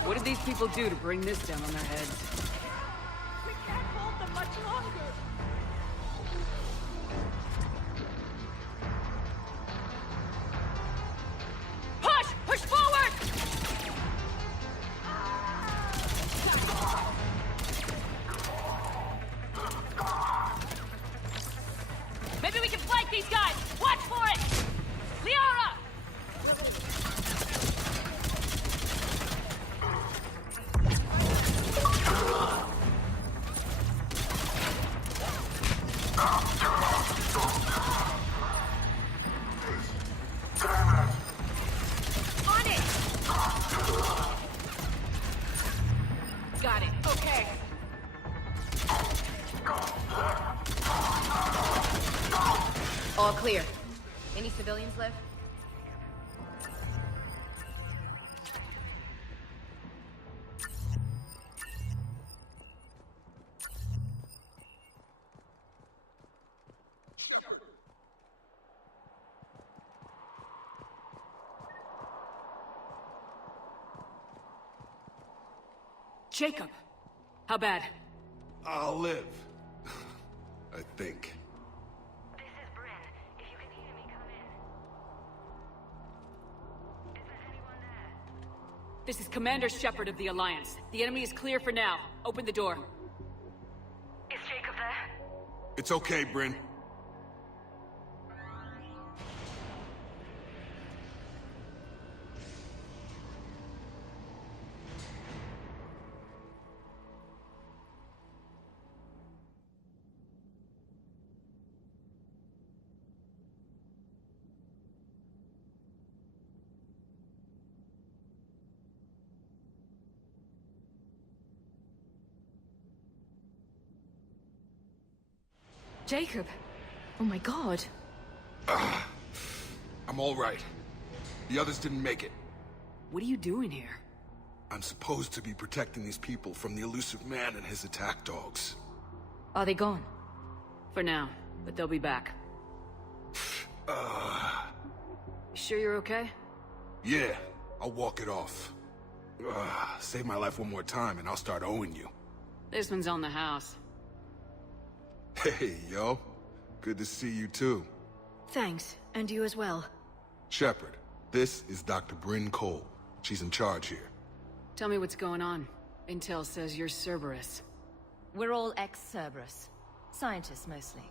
What did these people do to bring this down on their heads? We can't hold them much longer! Push! Push forward! Maybe we can flank these guys! Watch for it! Liara! On it! Got it. Okay. All clear. Any civilians left? Jacob! How bad? I'll live. I think. This is Commander Shepard of the Alliance. The enemy is clear for now. Open the door. Is Jacob there? It's okay, Bryn. Jacob! Oh my god. I'm all right. The others didn't make it. What are you doing here? I'm supposed to be protecting these people from the elusive man and his attack dogs. Are they gone? For now, but they'll be back. Sure you're okay? Yeah, I'll walk it off. Save my life one more time and I'll start owing you. This one's on the house. Hey, yo. Good to see you too. Thanks, and you as well. Shepard, this is Dr. Bryn Cole. She's in charge here. Tell me what's going on. Intel says you're Cerberus. We're all ex-Cerberus. Scientists, mostly.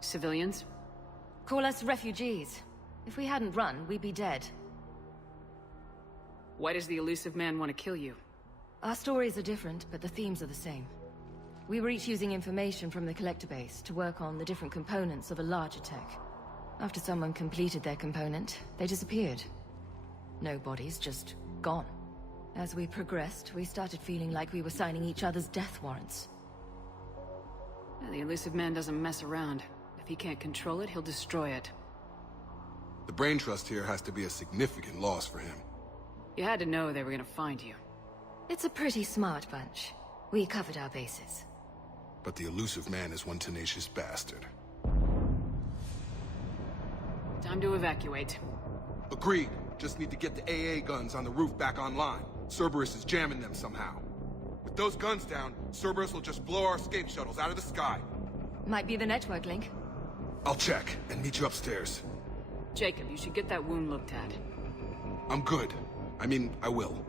Civilians? Call us refugees. If we hadn't run, we'd be dead. Why does the elusive man want to kill you? Our stories are different, but the themes are the same. We were each using information from the collector base to work on the different components of a larger tech. After someone completed their component, they disappeared. No bodies, just gone. As we progressed, we started feeling like we were signing each other's death warrants. The elusive man doesn't mess around. If he can't control it, he'll destroy it. The brain trust here has to be a significant loss for him. You had to know they were gonna find you. It's a pretty smart bunch. We covered our bases. But the elusive man is one tenacious bastard. Time to evacuate. Agreed. Just need to get the AA guns on the roof back online. Cerberus is jamming them somehow. With those guns down, Cerberus will just blow our escape shuttles out of the sky. Might be the network link. I'll check and meet you upstairs. Jacob, you should get that wound looked at. I'm good. I mean, I will.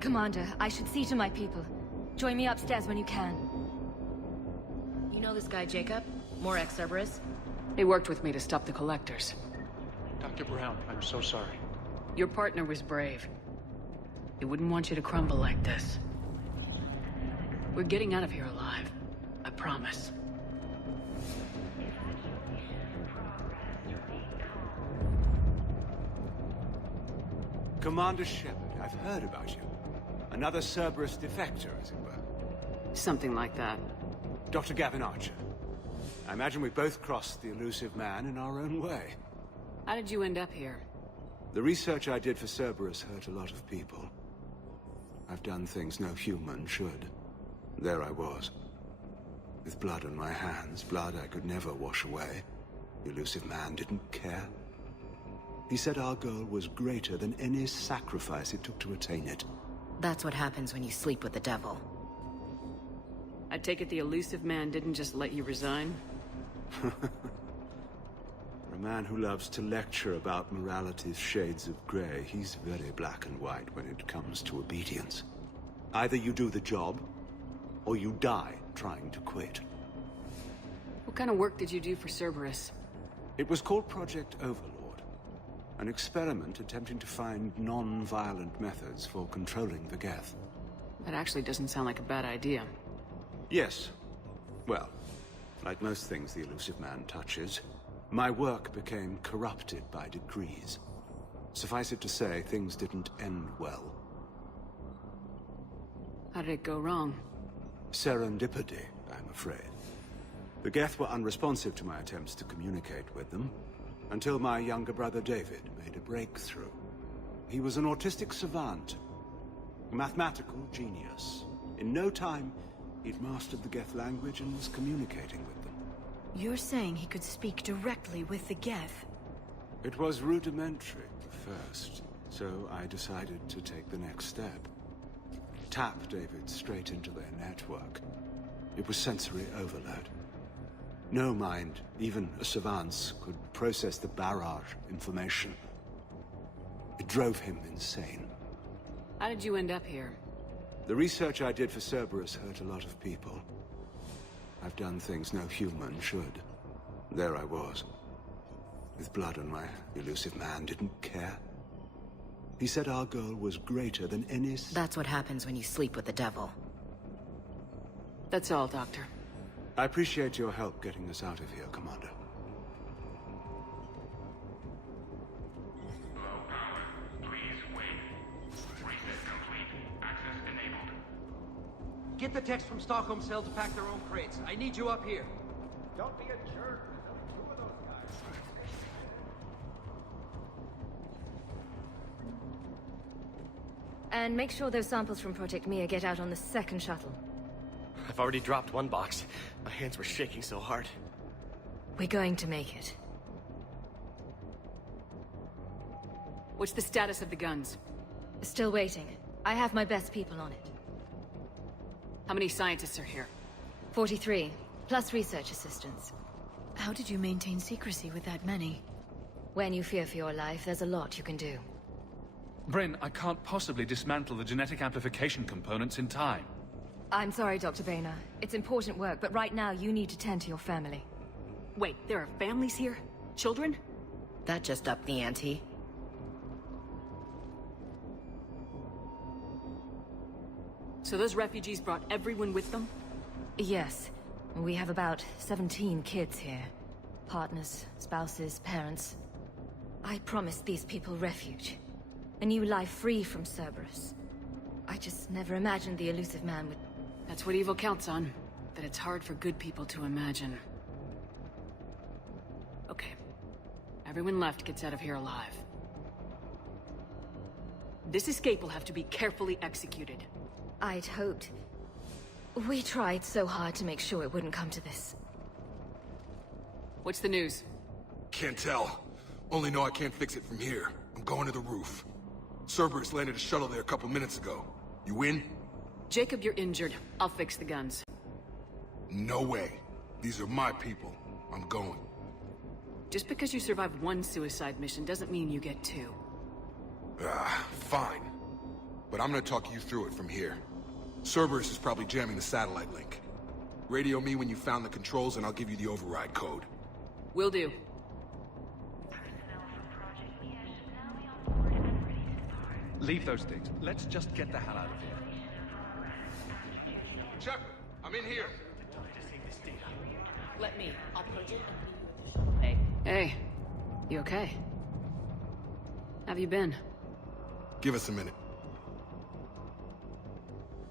Commander, I should see to my people. Join me upstairs when you can. You know this guy, Jacob? More ex-Cerberus? He worked with me to stop the Collectors. Dr. Brown, I'm so sorry. Your partner was brave. He wouldn't want you to crumble like this. We're getting out of here alive. I promise. Commander Shepard, I've heard about you. Another Cerberus defector, as it were. Something like that. Dr. Gavin Archer. I imagine we both crossed the elusive man in our own way. How did you end up here? The research I did for Cerberus hurt a lot of people. I've done things no human should. There I was. With blood on my hands, blood I could never wash away. The elusive man didn't care. He said our goal was greater than any sacrifice it took to attain it. That's what happens when you sleep with the devil. I take it the elusive man didn't just let you resign? For a man who loves to lecture about morality's shades of grey, he's very black and white when it comes to obedience. Either you do the job, or you die trying to quit. What kind of work did you do for Cerberus? It was called Project Overlord. An experiment attempting to find non-violent methods for controlling the Geth. That actually doesn't sound like a bad idea. Yes. Well, like most things the elusive man touches, my work became corrupted by degrees. Suffice it to say, things didn't end well. How did it go wrong? Serendipity, I'm afraid. The Geth were unresponsive to my attempts to communicate with them, until my younger brother David made a breakthrough. He was an autistic savant, a mathematical genius. In no time, he'd mastered the Geth language and was communicating with them. You're saying he could speak directly with the Geth? It was rudimentary at first, so I decided to take the next step. Tap David straight into their network. It was sensory overload. No mind, even a savant's, could process the barrage of information. It drove him insane. How did you end up here? The research I did for Cerberus hurt a lot of people. I've done things no human should. There I was. With blood on my elusive man didn't care. He said our goal was greater than any... That's what happens when you sleep with the devil. That's all, Doctor. I appreciate your help getting us out of here, Commander. Get the text from Stockholm Cell to pack their own crates. I need you up here. Don't be a jerk. There's only 2 of those guys. And make sure those samples from Project Mia get out on the second shuttle. I've already dropped one box. My hands were shaking so hard. We're going to make it. What's the status of the guns? Still waiting. I have my best people on it. How many scientists are here? 43, plus research assistants. How did you maintain secrecy with that many? When you fear for your life, there's a lot you can do. Bryn, I can't possibly dismantle the genetic amplification components in time. I'm sorry, Dr. Boehner. It's important work, but right now you need to tend to your family. Wait, there are families here? Children? That just upped the ante. So those refugees brought everyone with them? Yes. We have about 17 kids here. Partners, spouses, parents. I promised these people refuge. A new life free from Cerberus. I just never imagined the elusive man would... That's what evil counts on. That it's hard for good people to imagine. Everyone left gets out of here alive. This escape will have to be carefully executed. I'd hoped. We tried so hard to make sure it wouldn't come to this. What's the news? Can't tell. Only know I can't fix it from here. I'm going to the roof. Cerberus landed a shuttle there a couple minutes ago. You in? Jacob, you're injured. I'll fix the guns. No way. These are my people. I'm going. Just because you survived one suicide mission doesn't mean you get two. Fine. But I'm gonna talk you through it from here. Cerberus is probably jamming the satellite link. Radio me when you found the controls and I'll give you the override code. Will do. Leave those things. Let's just get the hell out of here. Shepard, I'm in here. Let me. I'll purge it and meet you at the shuttle bay. Hey, you okay? Have you been? Give us a minute.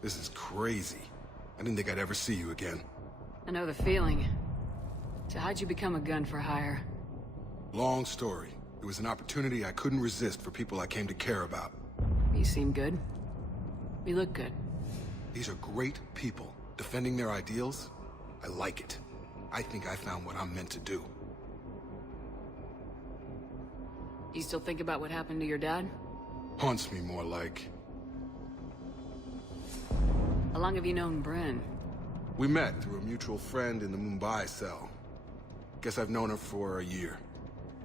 This is crazy. I didn't think I'd ever see you again. I know the feeling. So how'd you become a gun for hire? Long story. It was an opportunity I couldn't resist for people I came to care about. You seem good. You look good. These are great people. Defending their ideals, I like it. I think I found what I'm meant to do. You still think about what happened to your dad? Haunts me more like. How long have you known Bryn? We met through a mutual friend in the Mumbai cell. Guess I've known her for a year.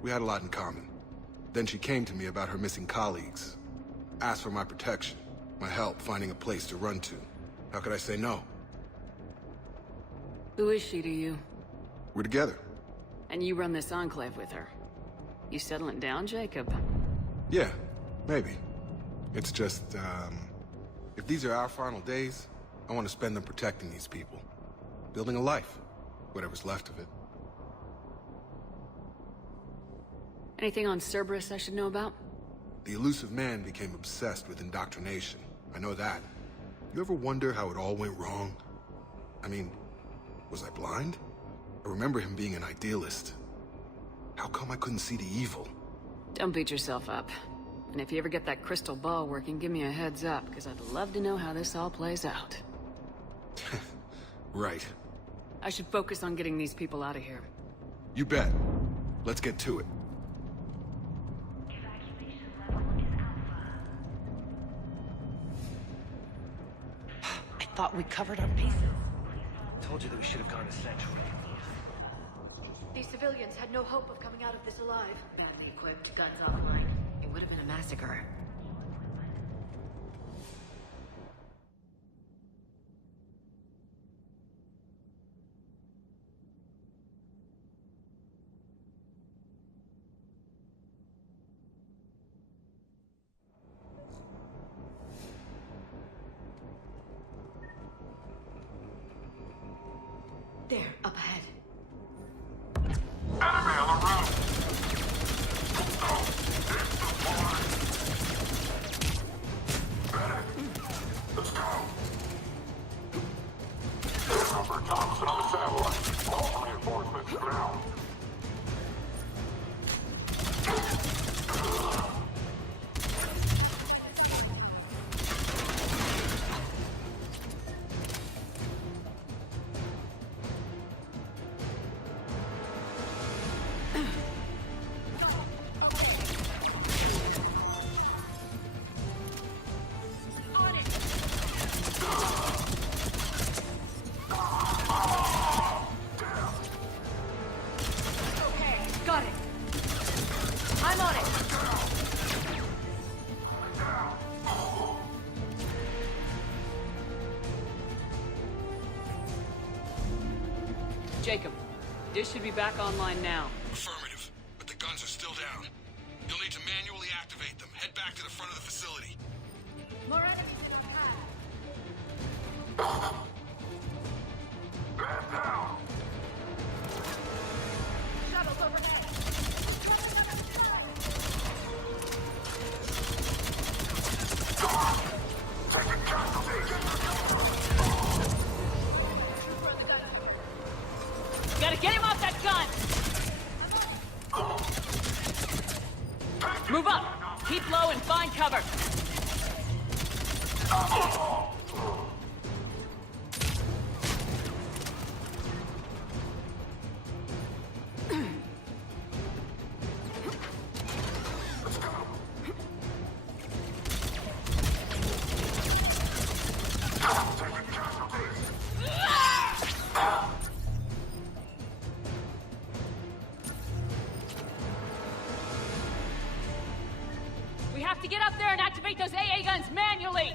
We had a lot in common. Then she came to me about her missing colleagues. Asked for my protection, my help finding a place to run to. How could I say no? Who is she to you? We're together. And you run this enclave with her. You settling down, Jacob? Yeah, maybe. It's just, if these are our final days, I want to spend them protecting these people. Building a life. Whatever's left of it. Anything on Cerberus I should know about? The elusive man became obsessed with indoctrination. I know that. You ever wonder how it all went wrong? I mean, was I blind? I remember him being an idealist. How come I couldn't see the evil? Don't beat yourself up. And if you ever get that crystal ball working, give me a heads up, because I'd love to know how this all plays out. Right. I should focus on getting these people out of here. You bet. Let's get to it. I thought we covered our bases. Told you that we should have gone to Central. These civilians had no hope of coming out of this alive. Badly equipped, guns offline. It would have been a massacre. There, up ahead. Enemy on the roof! Let's go. Number Thompson on the satellite. All reinforcements ground. Jacob, dish should be back online now. Affirmative, but the guns are still down. You'll need to manually activate them. Head back to the front of the facility. More enemies in our path. Man down! Shuttles overhead. Taking casualties! Gotta get him off that gun! cover! We have to get up there and activate those AA guns manually!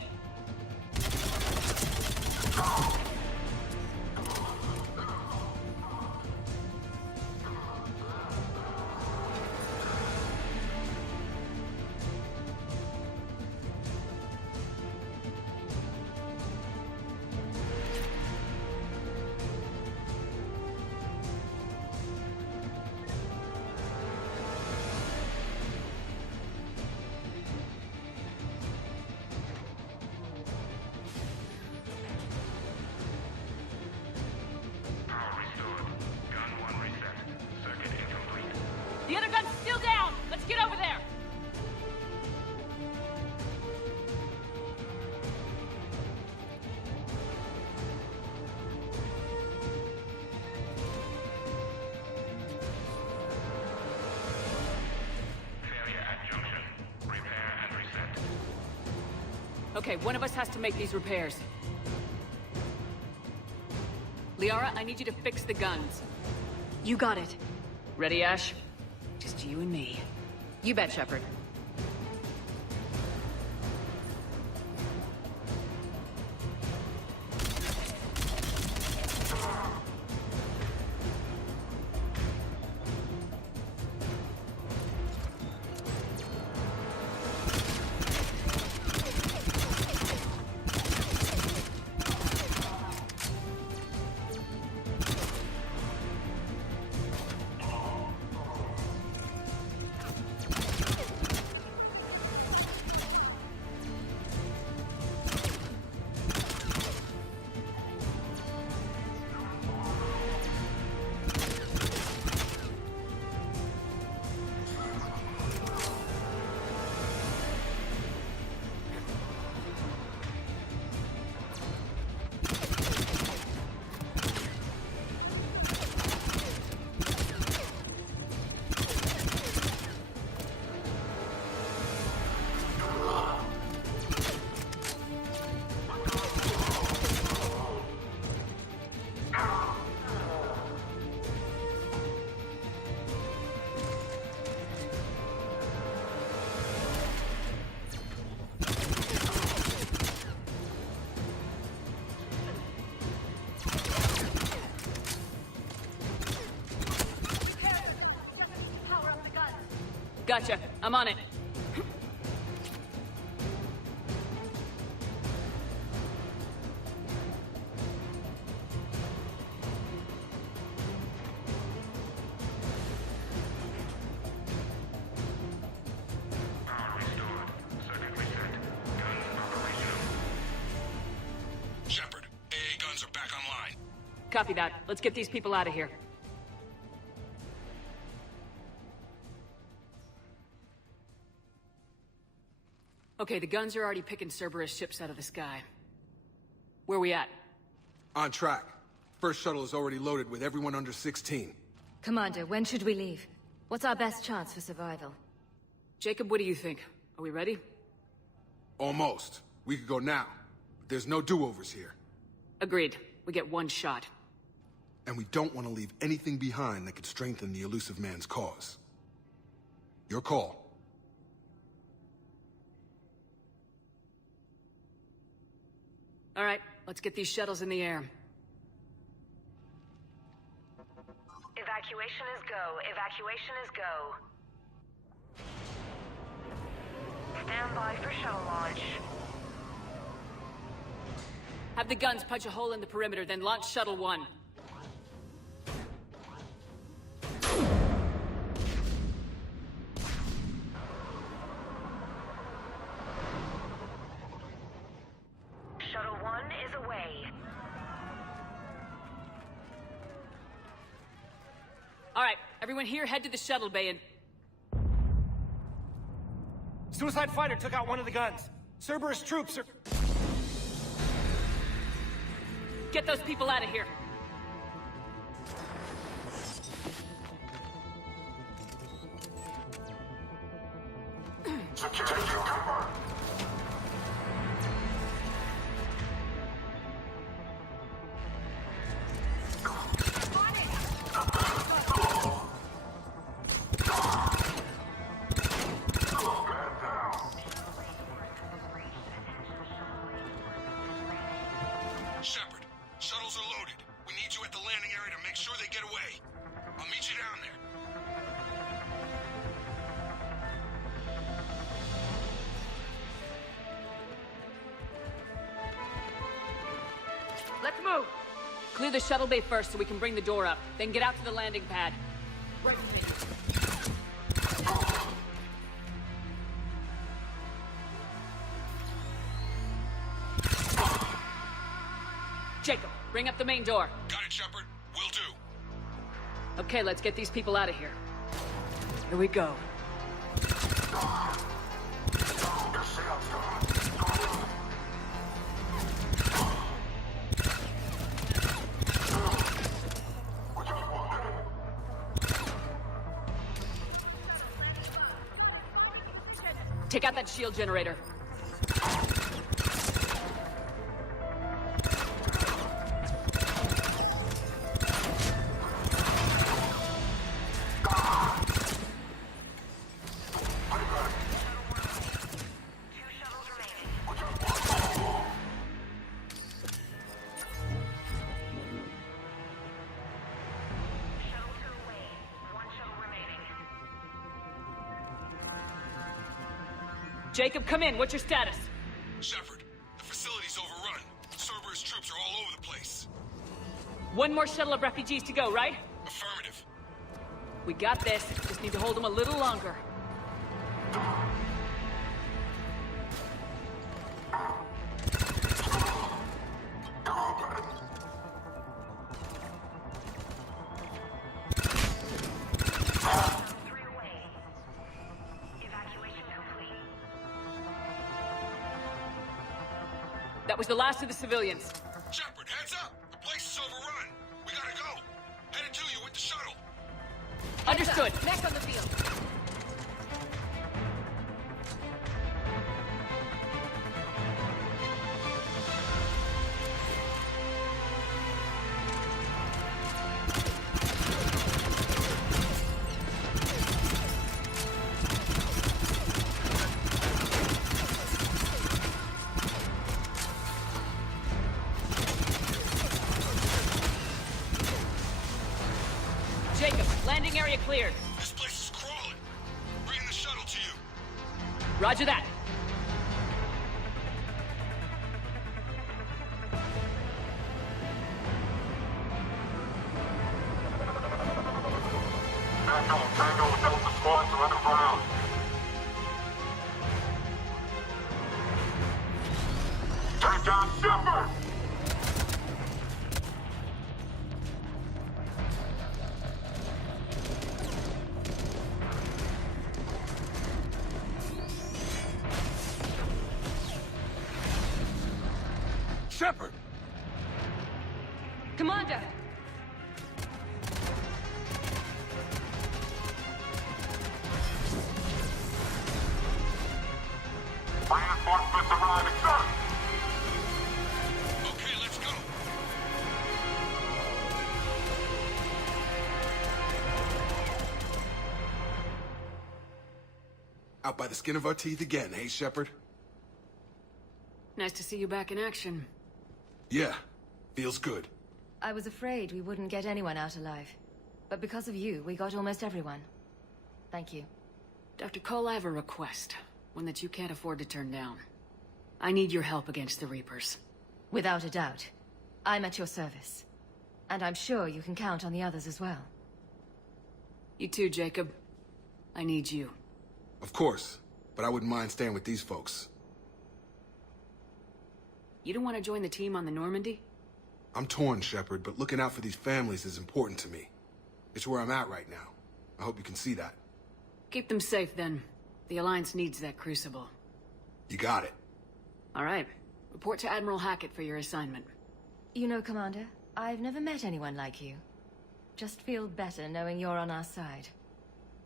The other gun's still down! Let's get over there! Failure at junction. Repair and reset. Okay, one of us has to make these repairs. Liara, I need you to fix the guns. You got it. Ready, Ash? Just you and me. You bet, Shepard. Gotcha. I'm on it. Shepard, AA guns are back online. Copy that. Let's get these people out of here. Okay, the guns are already picking Cerberus ships out of the sky. Where we at? On track. First shuttle is already loaded with everyone under 16. Commander, when should we leave? What's our best chance for survival? Jacob, what do you think? Are we ready? Almost. We could go now. But there's no do-overs here. Agreed. We get one shot. And we don't want to leave anything behind that could strengthen the elusive man's cause. Your call. All right, let's get these shuttles in the air. Evacuation is go. Evacuation is go. Stand by for shuttle launch. Have the guns punch a hole in the perimeter, then launch Shuttle 1. Shuttle 1 is away. All right, everyone here, head to the shuttle bay and... Suicide fighter took out one of the guns. Cerberus troops are... Get those people out of here. Shepard, shuttles are loaded. We need you at the landing area to make sure they get away. I'll meet you down there. Let's move. Clear the shuttle bay first so we can bring the door up. Then get out to the landing pad. Right with me. Jacob, bring up the main door. Got it, Shepard. Will do. Okay, let's get these people out of here. Here we go. Take out that shield generator. Jacob, come in. What's your status? Shepard, the facility's overrun. Cerberus troops are all over the place. One more shuttle of refugees to go, right? Affirmative. We got this. Just need to hold them a little longer. That was the last of the civilians. Shepard, heads up! The place is overrun. We gotta go. Headed to you with the shuttle. Understood. Next on the field. Jacob, landing area cleared. This place is crawling. Bring the shuttle to you. Roger that. Tango Delta squads are underground. Take down Shepard! Shepard! Commander! Reinforcements arriving, sir! Okay, let's go. Out by the skin of our teeth again, hey, Shepard? Nice to see you back in action. Yeah, feels good. I was afraid we wouldn't get anyone out alive. But because of you, we got almost everyone. Thank you. Dr. Cole, I have a request. One that you can't afford to turn down. I need your help against the Reapers. Without a doubt. I'm at your service. And I'm sure you can count on the others as well. You too, Jacob. I need you. Of course, but I wouldn't mind staying with these folks. You don't want to join the team on the Normandy? I'm torn, Shepard, but looking out for these families is important to me. It's where I'm at right now. I hope you can see that. Keep them safe, then. The Alliance needs that crucible. You got it. All right. Report to Admiral Hackett for your assignment. You know, Commander, I've never met anyone like you. Just feel better knowing you're on our side.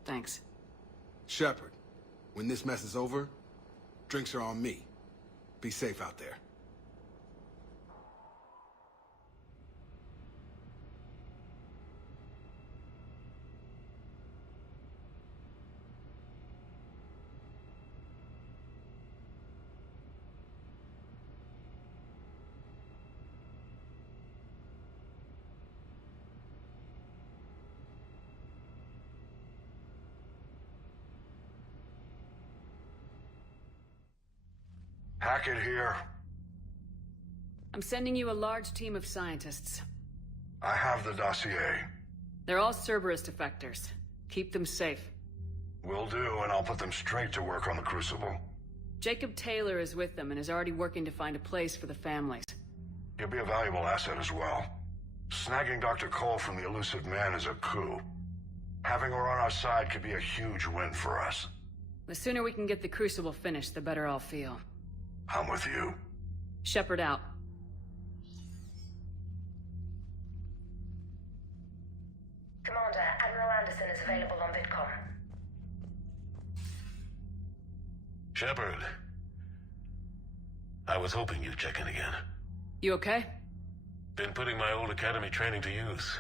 Thanks. Shepard, when this mess is over, drinks are on me. Be safe out there. Hackett here. I'm sending you a large team of scientists. I have the dossier. They're all Cerberus defectors. Keep them safe. Will do, and I'll put them straight to work on the Crucible. Jacob Taylor is with them and is already working to find a place for the families. He'll be a valuable asset as well. Snagging Dr. Cole from the elusive man is a coup. Having her on our side could be a huge win for us. The sooner we can get the Crucible finished, the better I'll feel. I'm with you. Shepard out. Commander, Admiral Anderson is available on VidCom. Shepard. I was hoping you'd check in again. You okay? Been putting my old academy training to use.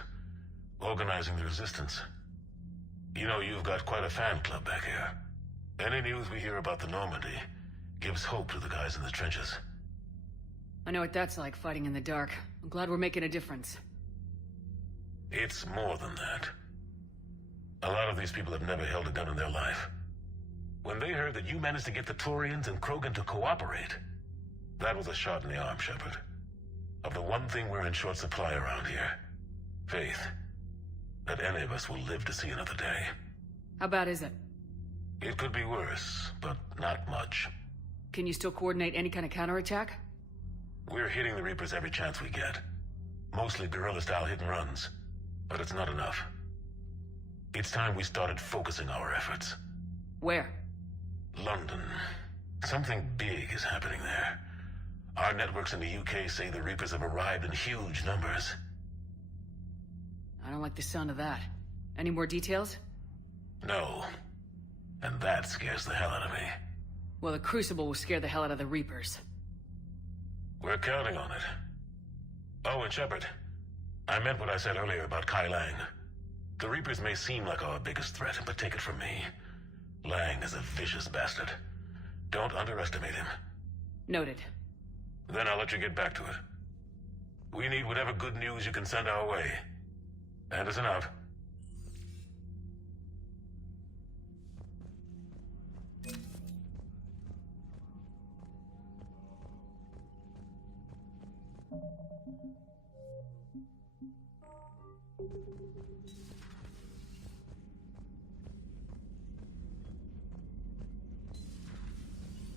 Organizing the resistance. You know, you've got quite a fan club back here. Any news we hear about the Normandy gives hope to the guys in the trenches. I know what that's like, fighting in the dark. I'm glad we're making a difference. It's more than that. A lot of these people have never held a gun in their life. When they heard that you managed to get the Turians and Krogan to cooperate, that was a shot in the arm, Shepard. Of the one thing we're in short supply around here. Faith. That any of us will live to see another day. How bad is it? It could be worse, but not much. Can you still coordinate any kind of counterattack? We're hitting the Reapers every chance we get. Mostly guerrilla-style hit-and-runs. But it's not enough. It's time we started focusing our efforts. Where? London. Something big is happening there. Our networks in the UK say the Reapers have arrived in huge numbers. I don't like the sound of that. Any more details? No. And that scares the hell out of me. Well, the Crucible will scare the hell out of the Reapers. We're counting on it. Oh, and Shepard, I meant what I said earlier about Kai Lang. The Reapers may seem like our biggest threat, but take it from me. Lang is a vicious bastard. Don't underestimate him. Noted. Then I'll let you get back to it. We need whatever good news you can send our way. Anderson out.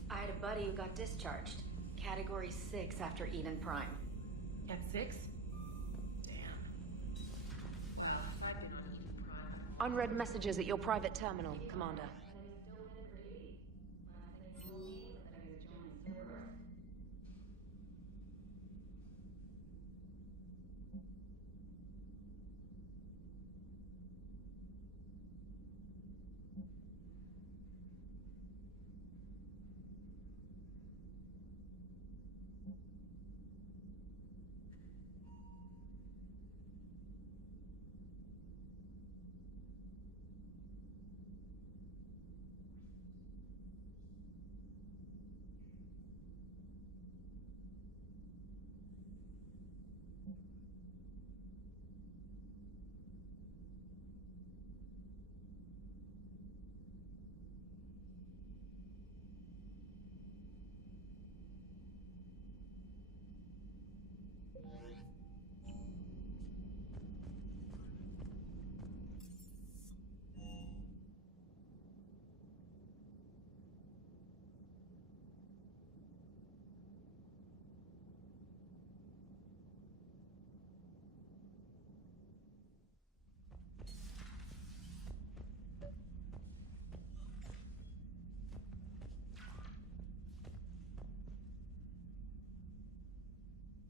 I had a buddy who got discharged. Category 6 after Eden Prime. At 6? Unread messages at your private terminal, Commander.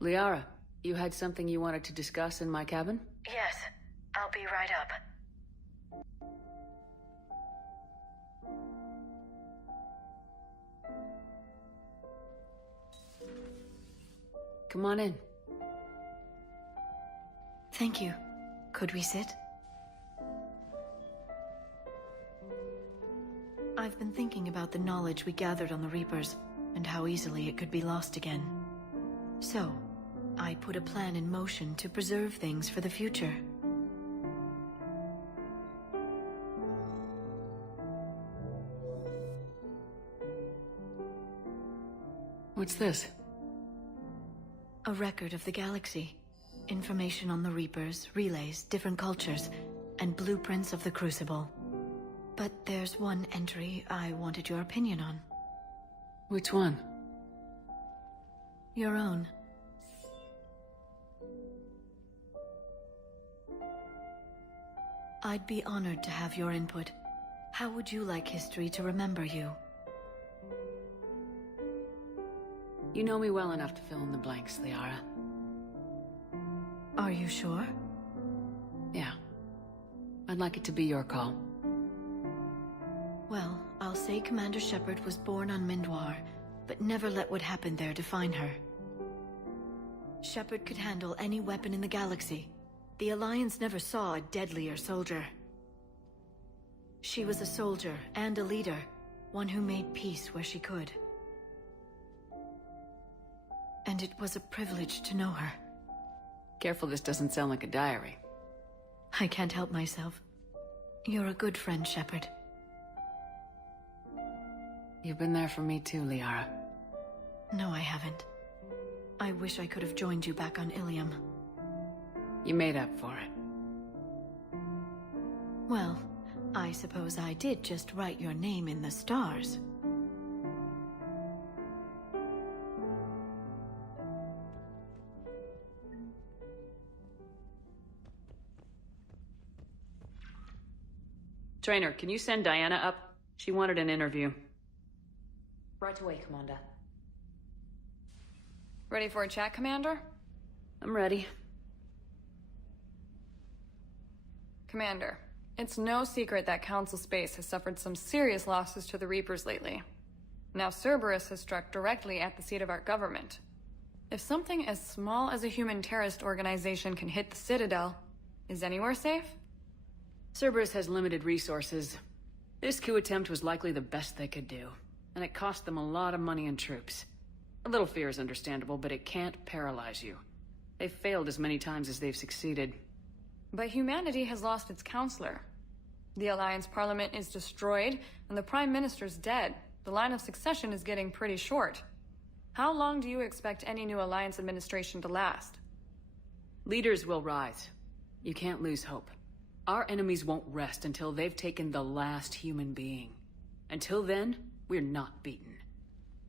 Liara, you had something you wanted to discuss in my cabin? Yes, I'll be right up. Come on in. Thank you. Could we sit? I've been thinking about the knowledge we gathered on the Reapers, and how easily it could be lost again. So, I put a plan in motion to preserve things for the future. What's this? A record of the galaxy. Information on the Reapers, relays, different cultures, and blueprints of the Crucible. But there's one entry I wanted your opinion on. Which one? Your own. I'd be honored to have your input. How would you like history to remember you? You know me well enough to fill in the blanks, Liara. Are you sure? Yeah. I'd like it to be your call. Well, I'll say Commander Shepard was born on Mindwar, but never let what happened there define her. Shepard could handle any weapon in the galaxy. The Alliance never saw a deadlier soldier. She was a soldier and a leader, one who made peace where she could. And it was a privilege to know her. Careful this doesn't sound like a diary. I can't help myself. You're a good friend, Shepard. You've been there for me too, Liara. No, I haven't. I wish I could have joined you back on Ilium. You made up for it. Well, I suppose I did just write your name in the stars. Trainer, can you send Diana up? She wanted an interview. Right away, Commander. Ready for a chat, Commander? I'm ready. Commander, it's no secret that Council Space has suffered some serious losses to the Reapers lately. Now Cerberus has struck directly at the seat of our government. If something as small as a human terrorist organization can hit the Citadel, is anywhere safe? Cerberus has limited resources. This coup attempt was likely the best they could do, and it cost them a lot of money and troops. A little fear is understandable, but it can't paralyze you. They've failed as many times as they've succeeded. But humanity has lost its counselor. The Alliance Parliament is destroyed, and the Prime Minister's dead. The line of succession is getting pretty short. How long do you expect any new Alliance administration to last? Leaders will rise. You can't lose hope. Our enemies won't rest until they've taken the last human being. Until then, we're not beaten.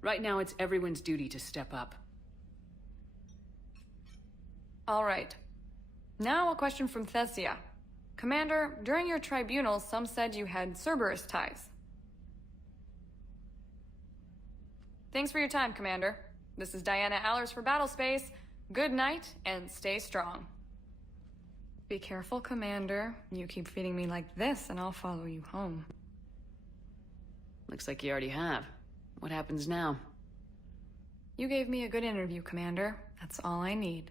Right now, it's everyone's duty to step up. All right. Now a question from Thessia. Commander, during your tribunal, some said you had Cerberus ties. Thanks for your time, Commander. This is Diana Allers for Battlespace. Good night, and stay strong. Be careful, Commander. You keep feeding me like this, and I'll follow you home. Looks like you already have. What happens now? You gave me a good interview, Commander. That's all I need.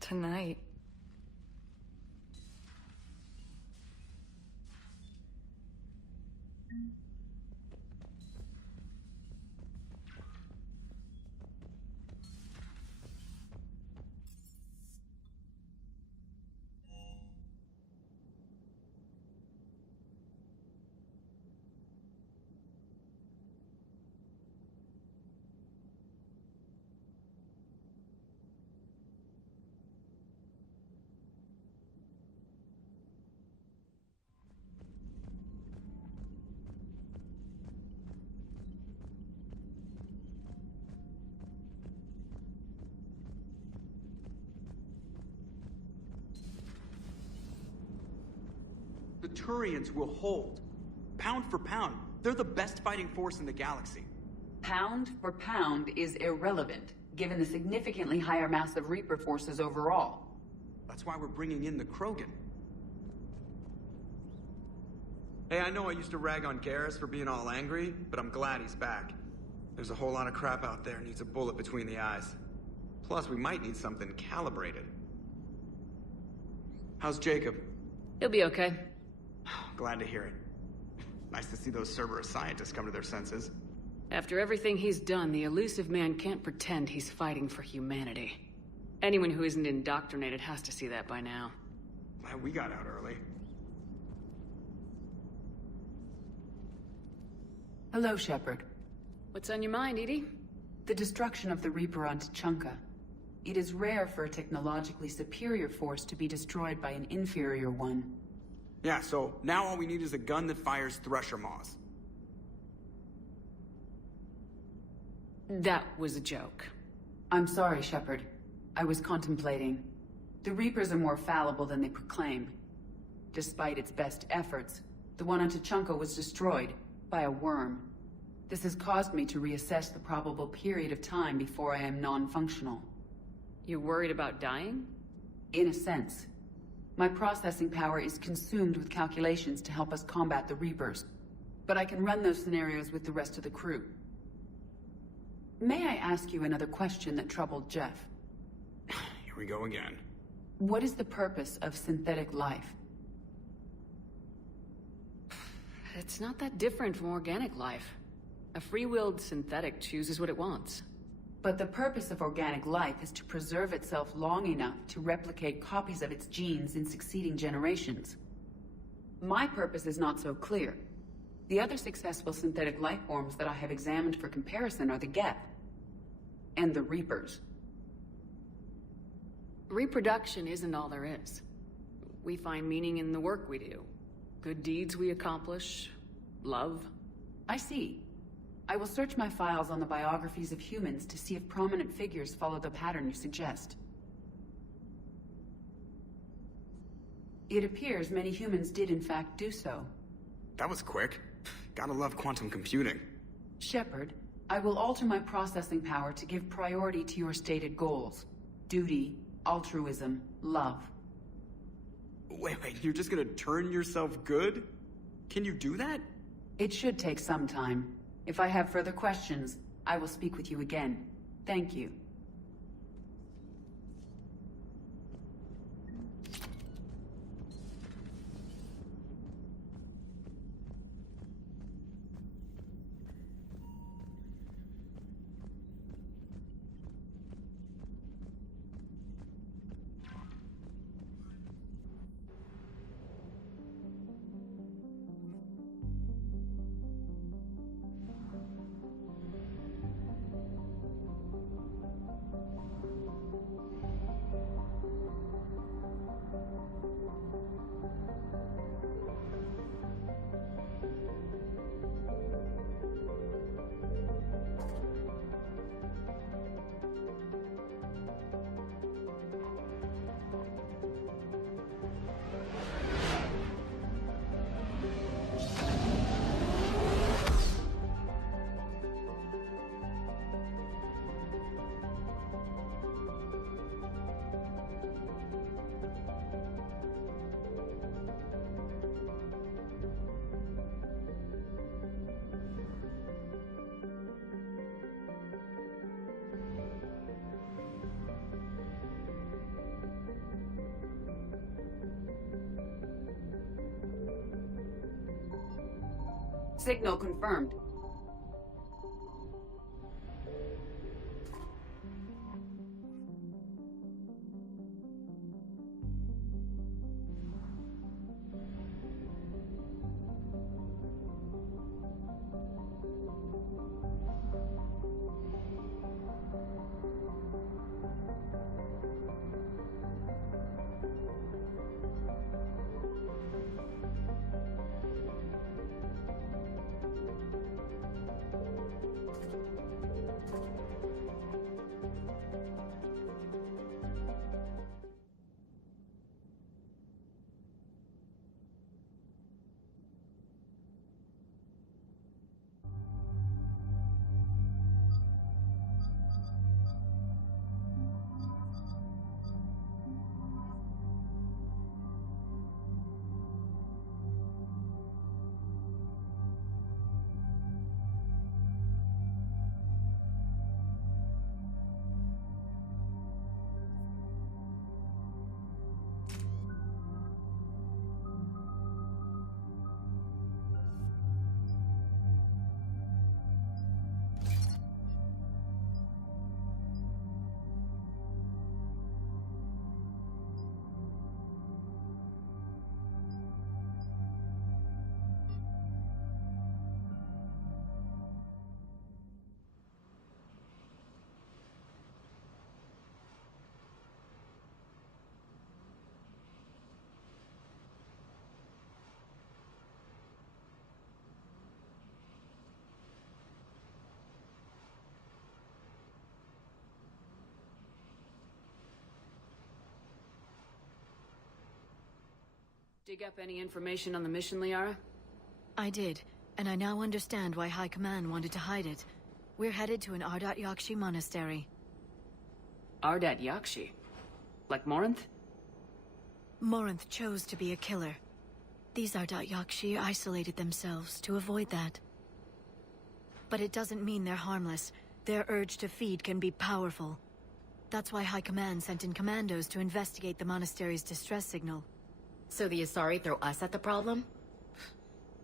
Tonight. The Turians will hold. Pound for pound, they're the best fighting force in the galaxy. Pound for pound is irrelevant. given the significantly higher mass of Reaper forces overall. That's why we're bringing in the Krogan. Hey, I know I used to rag on Garrus for being all angry, but I'm glad he's back. There's a whole lot of crap out there needs a bullet between the eyes. Plus, we might need something calibrated. How's Jacob? He'll be okay. Glad to hear it. Nice to see those Cerberus scientists come to their senses. After everything he's done, the elusive man can't pretend he's fighting for humanity. Anyone who isn't indoctrinated has to see that by now. Glad we got out early. Hello, Shepard. What's on your mind, Edie? The destruction of the Reaper on Tuchanka. It is rare for a technologically superior force to be destroyed by an inferior one. Yeah, so now all we need is a gun that fires Thresher Maws. That was a joke. I'm sorry, Shepard. I was contemplating. The Reapers are more fallible than they proclaim. Despite its best efforts, the one on Tuchanka was destroyed by a worm. This has caused me to reassess the probable period of time before I am non-functional. You're worried about dying? In a sense. My processing power is consumed with calculations to help us combat the Reapers. But I can run those scenarios with the rest of the crew. May I ask you another question that troubled Jeff? Here we go again. What is the purpose of synthetic life? It's not that different from organic life. A free-willed synthetic chooses what it wants. But the purpose of organic life is to preserve itself long enough to replicate copies of its genes in succeeding generations. My purpose is not so clear. The other successful synthetic life forms that I have examined for comparison are the Geth and the Reapers. Reproduction isn't all there is. We find meaning in the work we do. Good deeds we accomplish. Love. I see. I will search my files on the biographies of humans to see if prominent figures follow the pattern you suggest. It appears many humans did in fact do so. That was quick. Gotta love quantum computing. Shepard, I will alter my processing power to give priority to your stated goals. Duty, altruism, love. Wait, you're just gonna turn yourself good? Can you do that? It should take some time. If I have further questions, I will speak with you again. Thank you. Signal confirmed. dig up any information on the mission, Liara? I did, and I now understand why High Command wanted to hide it. We're headed to an Ardat Yakshi monastery. Ardat Yakshi? Like Morinth? Morinth chose to be a killer. These Ardat Yakshi isolated themselves to avoid that. But it doesn't mean they're harmless. Their urge to feed can be powerful. That's why High Command sent in commandos to investigate the monastery's distress signal. So the Asari throw us at the problem?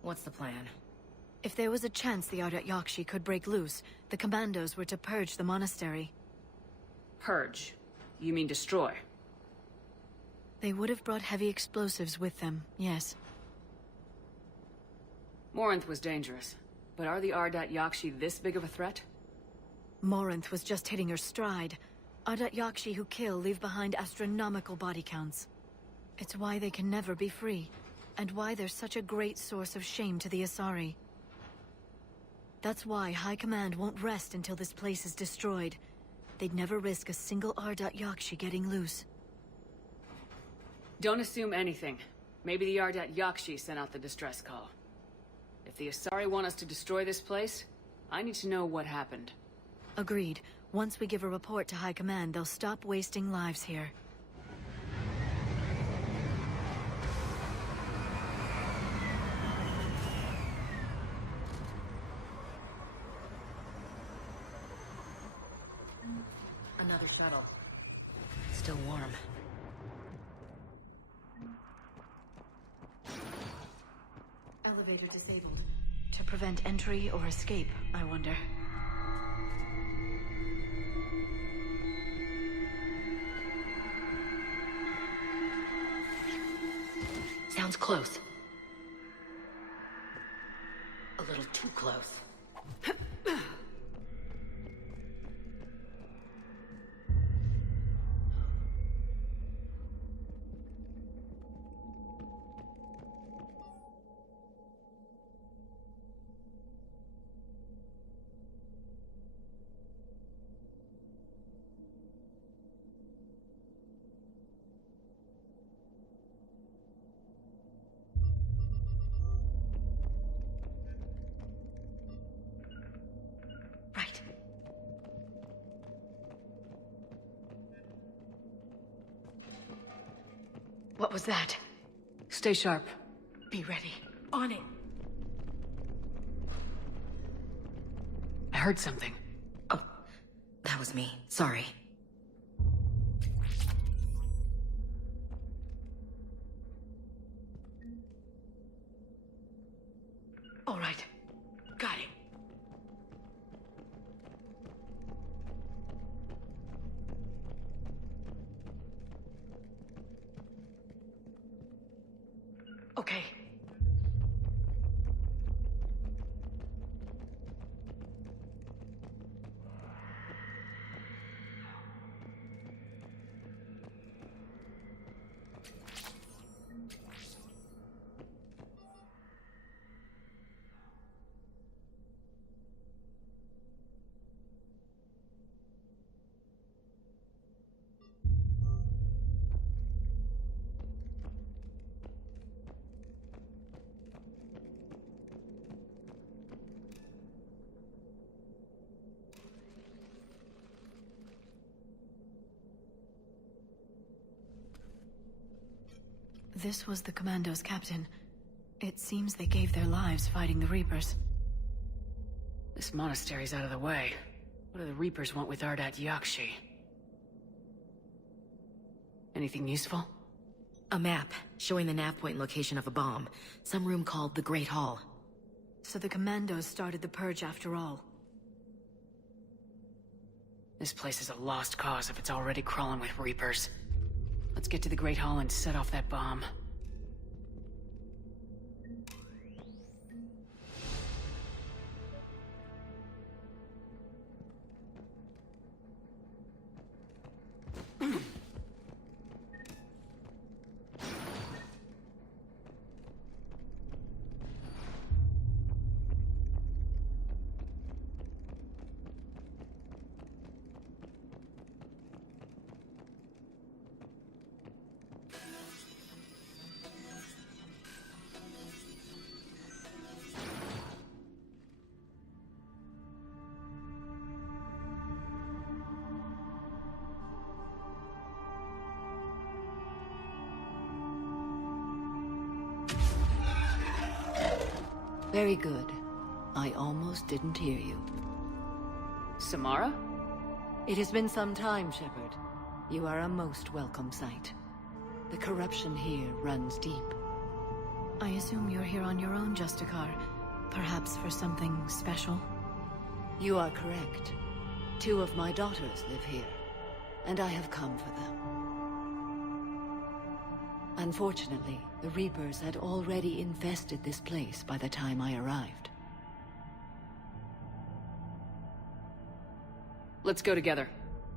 What's the plan? If there was a chance the Ardat Yakshi could break loose, the commandos were to purge the monastery. Purge? You mean destroy? They would have brought heavy explosives with them, yes. Morinth was dangerous, but are the Ardat Yakshi this big of a threat? Morinth was just hitting her stride. Ardat Yakshi who kill leave behind astronomical body counts. It's why they can never be free, and why they're such a great source of shame to the Asari. That's why High Command won't rest until this place is destroyed. They'd never risk a single Ardat Yakshi getting loose. Don't assume anything. Maybe the Ardat Yakshi sent out the distress call. If the Asari want us to destroy this place, I need to know what happened. Agreed. Once we give a report to High Command, they'll stop wasting lives here. Another shuttle. Still warm. Elevator disabled. To prevent entry or escape, I wonder. Sounds close. A little too close. What was that? Stay sharp. Be ready. On it. I heard something. Oh, that was me. Sorry. All right. Got it. Okay. This was the Commandos' captain. It seems they gave their lives fighting the Reapers. This monastery's out of the way. What do the Reapers want with Ardat Yakshi? Anything useful? A map showing the nav point location of a bomb. Some room called the Great Hall. So the Commandos started the purge after all. This place is a lost cause if it's already crawling with Reapers. Let's get to the Great Hall and set off that bomb. Very good. I almost didn't hear you. Samara? It has been some time, Shepard. You are a most welcome sight. The corruption here runs deep. I assume you're here on your own, Justicar. Perhaps for something special? You are correct. 2 of my daughters live here, and I have come for them. Unfortunately, the Reapers had already infested this place by the time I arrived. Let's go together.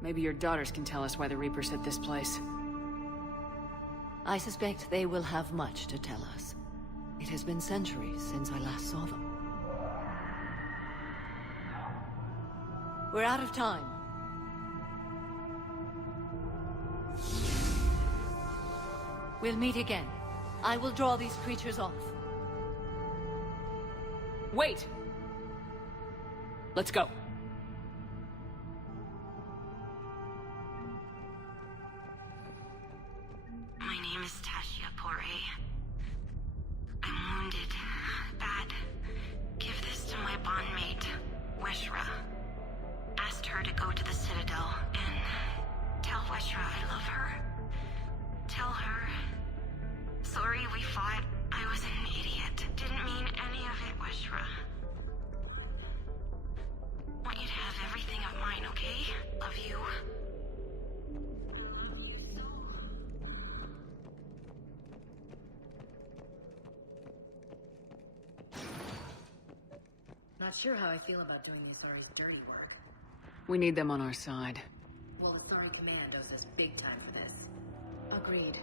Maybe your daughters can tell us why the Reapers hit this place. I suspect they will have much to tell us. It has been centuries since I last saw them. We're out of time. We'll meet again. I will draw these creatures off. Wait! Let's go. My name is Tashia Poré. I'm wounded. Bad. Give this to my bondmate, Weshra. Asked her to go to the Citadel and tell Weshra I love her. Tell her. Sorry we fought. I was an idiot. Didn't mean any of it, Weshra. Want you to have everything of mine, okay? Love you. Not sure how I feel about doing Azori's dirty work. We need them on our side. Well, the Thorin Command owes us big time for this. Agreed.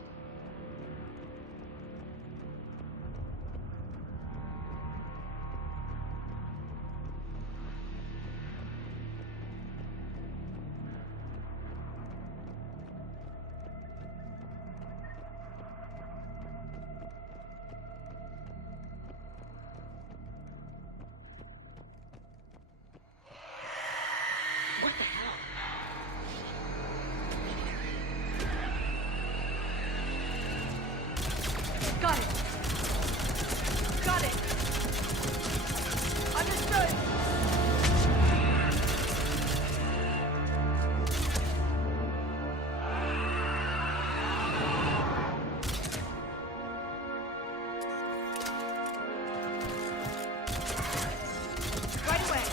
What the hell? Got it. Got it. Understood. Right away.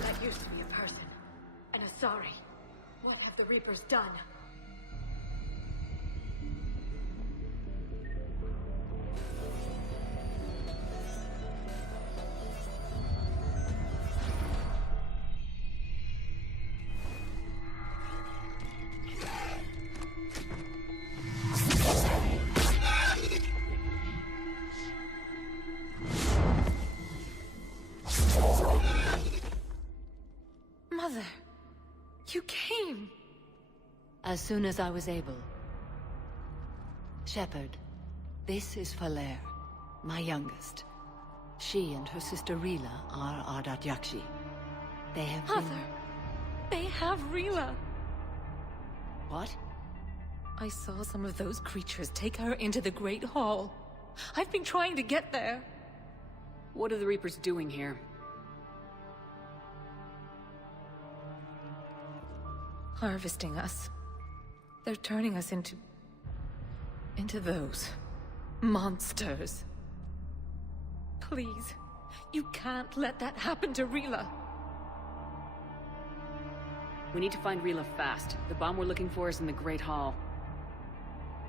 That used to be a person. An Asari. What have the Reapers done? Mother, you came. As soon as I was able. Shepard, this is Falere, my youngest. She and her sister Rila are Ardat Yakshi. They have been... Mother, they have Rila. What? I saw some of those creatures take her into the Great Hall. I've been trying to get there. What are the Reapers doing here? Harvesting us. They're turning us into those monsters. Please, you can't let that happen to Rila. We need to find Rila fast. The bomb we're looking for is in the Great Hall.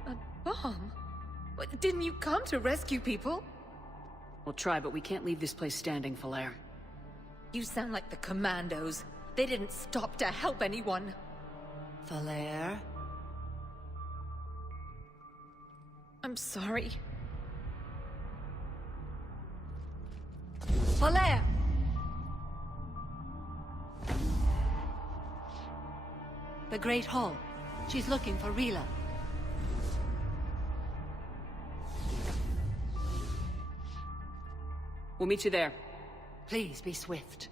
A bomb? What, didn't you come to rescue people? We'll try, but we can't leave this place standing, Falere. You sound like the Commandos. They didn't stop to help anyone. Falere? I'm sorry. Falere! The Great Hall. She's looking for Rila. We'll meet you there. Please be swift.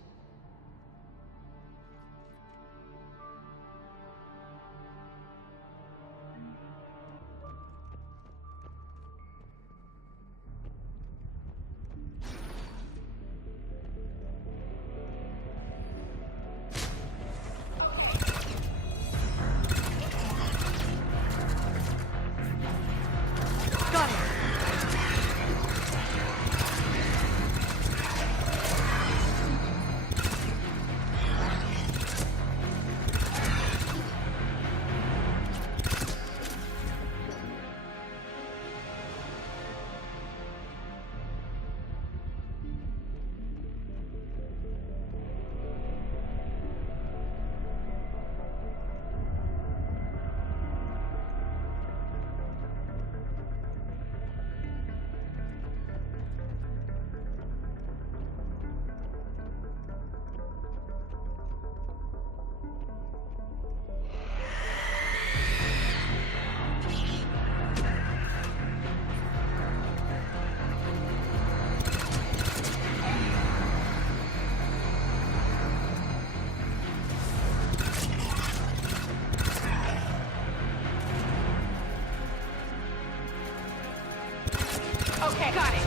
Okay, got it.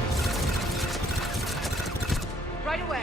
Right away.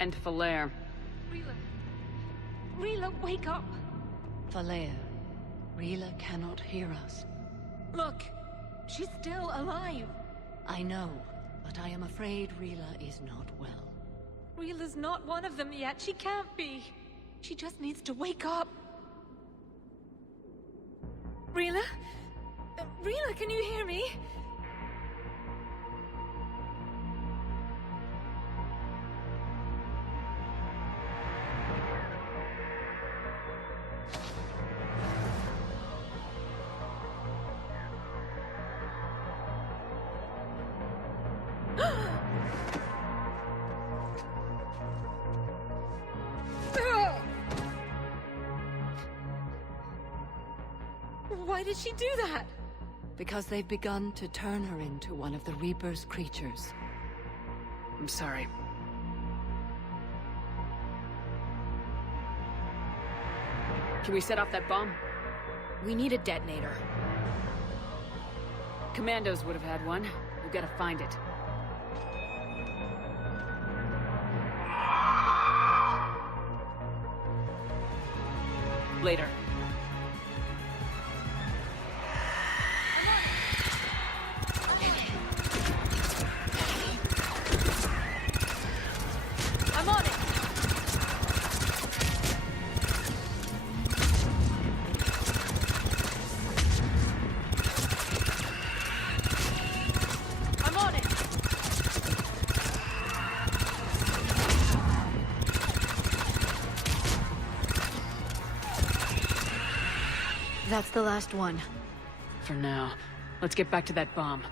And Falaire. Rila, wake up! Falaire, Rila cannot hear us. Look, she's still alive. I know, but I am afraid Rila is not well. Rila's not one of them yet. She can't be. She just needs to wake up. Rila? Rila, can you hear me? Why did she do that? Because they've begun to turn her into one of the Reaper's creatures. I'm sorry. Can we set off that bomb? We need a detonator. Commandos would have had one. We've got to find it. Later. I'm on it! I'm on it! That's the last one. For now. Let's get back to that bomb.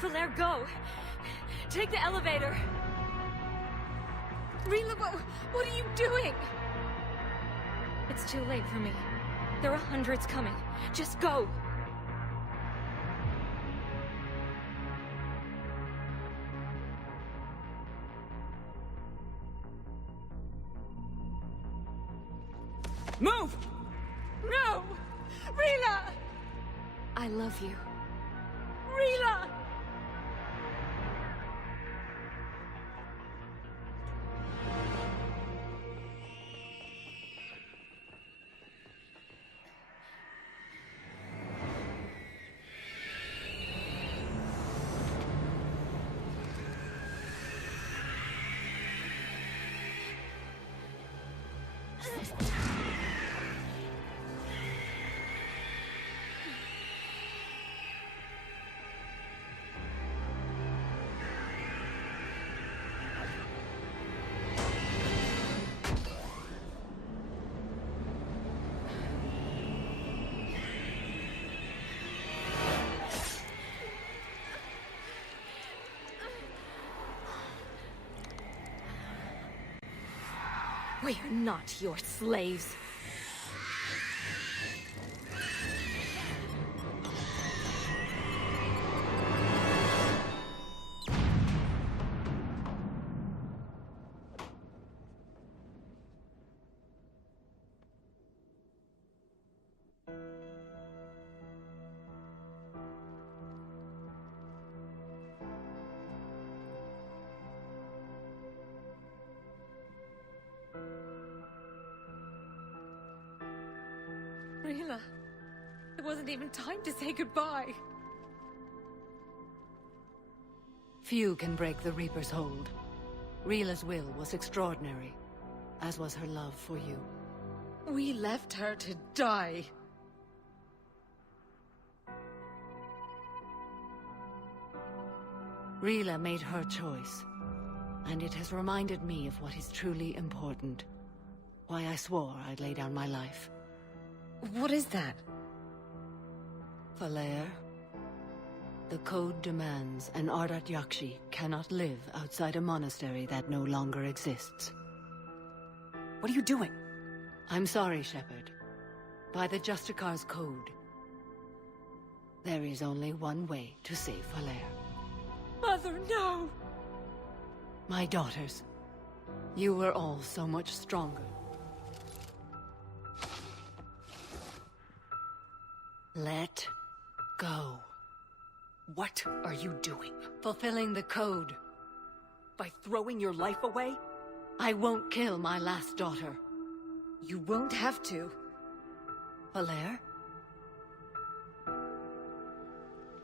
Falaire, go! Take the elevator! Rila, what are you doing? It's too late for me. There are hundreds coming. Just go! Move! No! Rila! I love you. Rila! We are not your slaves. Rila, there wasn't even time to say goodbye. Few can break the Reaper's hold. Rila's will was extraordinary, as was her love for you. We left her to die. Rila made her choice, and it has reminded me of what is truly important. Why I swore I'd lay down my life. What is that? Falaire, the code demands an Ardat Yakshi cannot live outside a monastery that no longer exists. What are you doing? I'm sorry, Shepard. By the Justicar's code, there is only one way to save Falaire. Mother, no! My daughters, you were all so much stronger. Let go. What are you doing? Fulfilling the code. By throwing your life away? I won't kill my last daughter. You won't have to. Falaire?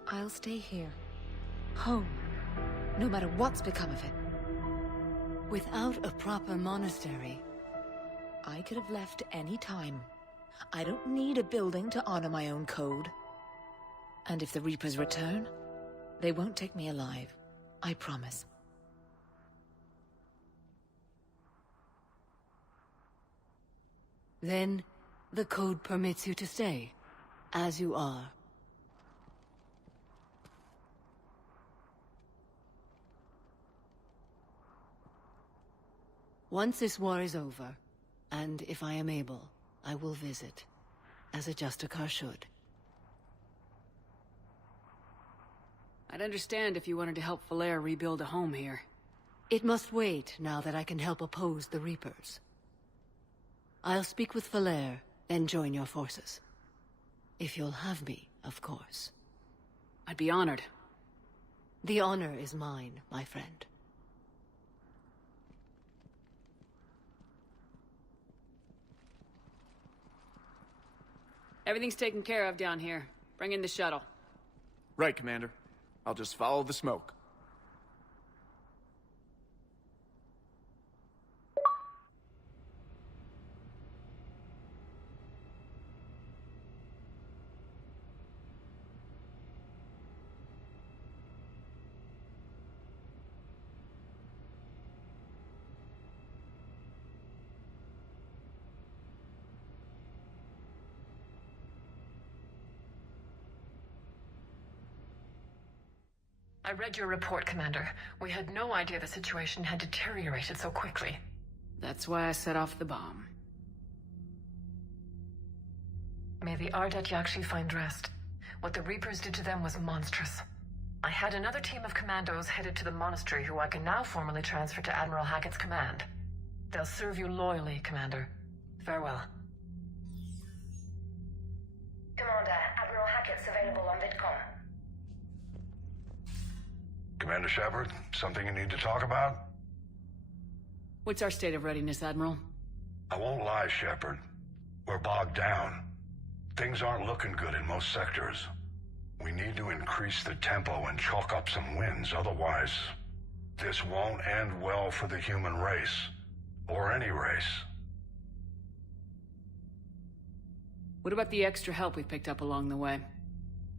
I'll stay here. Home. No matter what's become of it. Without a proper monastery, I could have left any time. I don't need a building to honor my own code. And if the Reapers return, they won't take me alive. I promise. Then, the code permits you to stay, as you are. Once this war is over, and if I am able, I will visit, as a Justicar should. I'd understand if you wanted to help Falaire rebuild a home here. It must wait now that I can help oppose the Reapers. I'll speak with Falaire, then join your forces. If you'll have me, of course. I'd be honored. The honor is mine, my friend. Everything's taken care of down here. Bring in the shuttle. Right, Commander. I'll just follow the smoke. I read your report, Commander. We had no idea the situation had deteriorated so quickly. That's why I set off the bomb. May the Ardet Yakshi find rest. What the Reapers did to them was monstrous. I had another team of commandos headed to the monastery who I can now formally transfer to Admiral Hackett's command. They'll serve you loyally, Commander. Farewell. Commander, Admiral Hackett's available on VidCom. Commander Shepard, something you need to talk about? What's our state of readiness, Admiral? I won't lie, Shepard. We're bogged down. Things aren't looking good in most sectors. We need to increase the tempo and chalk up some wins, otherwise this won't end well for the human race. Or any race. What about the extra help we picked up along the way?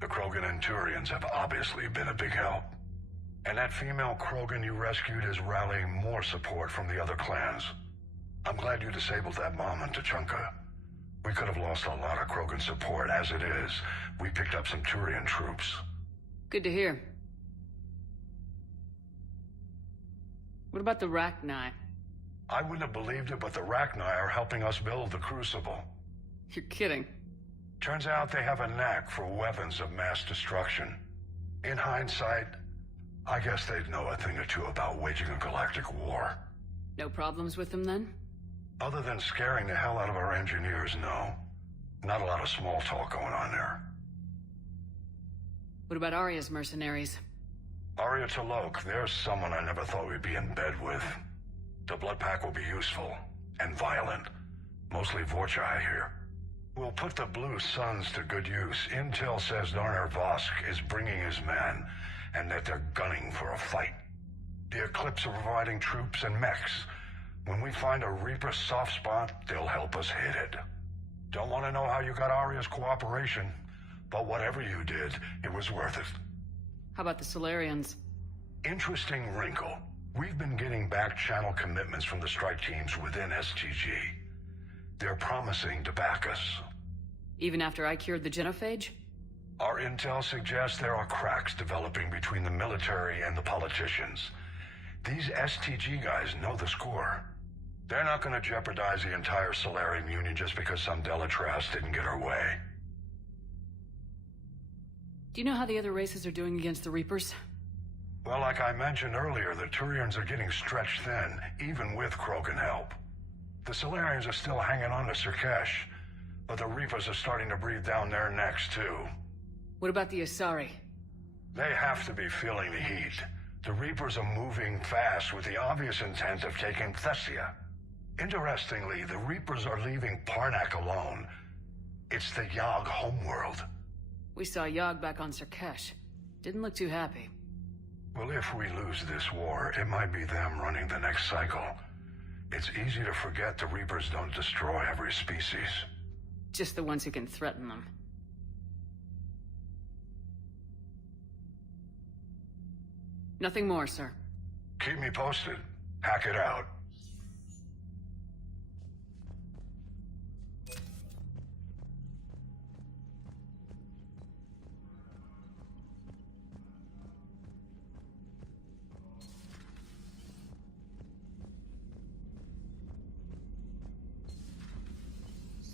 The Krogan and Turians have obviously been a big help. And that female Krogan you rescued is rallying more support from the other clans. I'm glad you disabled that bomb in Tuchanka. We could have lost a lot of Krogan support. As it is, we picked up some Turian troops. Good to hear. What about the Rachni? I wouldn't have believed it, but the Rachni are helping us build the Crucible. You're kidding. Turns out they have a knack for weapons of mass destruction. In hindsight, I guess they'd know a thing or two about waging a galactic war. No problems with them, then? Other than scaring the hell out of our engineers, no. Not a lot of small talk going on there. What about Arya's mercenaries? Arya T'Lok, there's someone I never thought we'd be in bed with. The Blood Pack will be useful. And violent. Mostly Vorcha, I hear. We'll put the Blue Suns to good use. Intel says Darner Vosk is bringing his men, and that they're gunning for a fight. The Eclipse are providing troops and mechs. When we find a Reaper soft spot, they'll help us hit it. Don't want to know how you got Arya's cooperation, but whatever you did, it was worth it. How about the Solarians? Interesting wrinkle. We've been getting back-channel commitments from the strike teams within STG. They're promising to back us. Even after I cured the genophage? Our intel suggests there are cracks developing between the military and the politicians. These STG guys know the score. They're not going to jeopardize the entire Solarian Union just because some Delatras didn't get her way. Do you know how the other races are doing against the Reapers? Well, like I mentioned earlier, the Turians are getting stretched thin, even with Krogan help. The Solarians are still hanging on to Surkesh, but the Reapers are starting to breathe down their necks, too. What about the Asari? They have to be feeling the heat. The Reapers are moving fast with the obvious intent of taking Thessia. Interestingly, the Reapers are leaving Parnak alone. It's the Yogg homeworld. We saw Yogg back on Surkesh. Didn't look too happy. Well, if we lose this war, it might be them running the next cycle. It's easy to forget the Reapers don't destroy every species. Just the ones who can threaten them. Nothing more, sir. Keep me posted. Hack it out.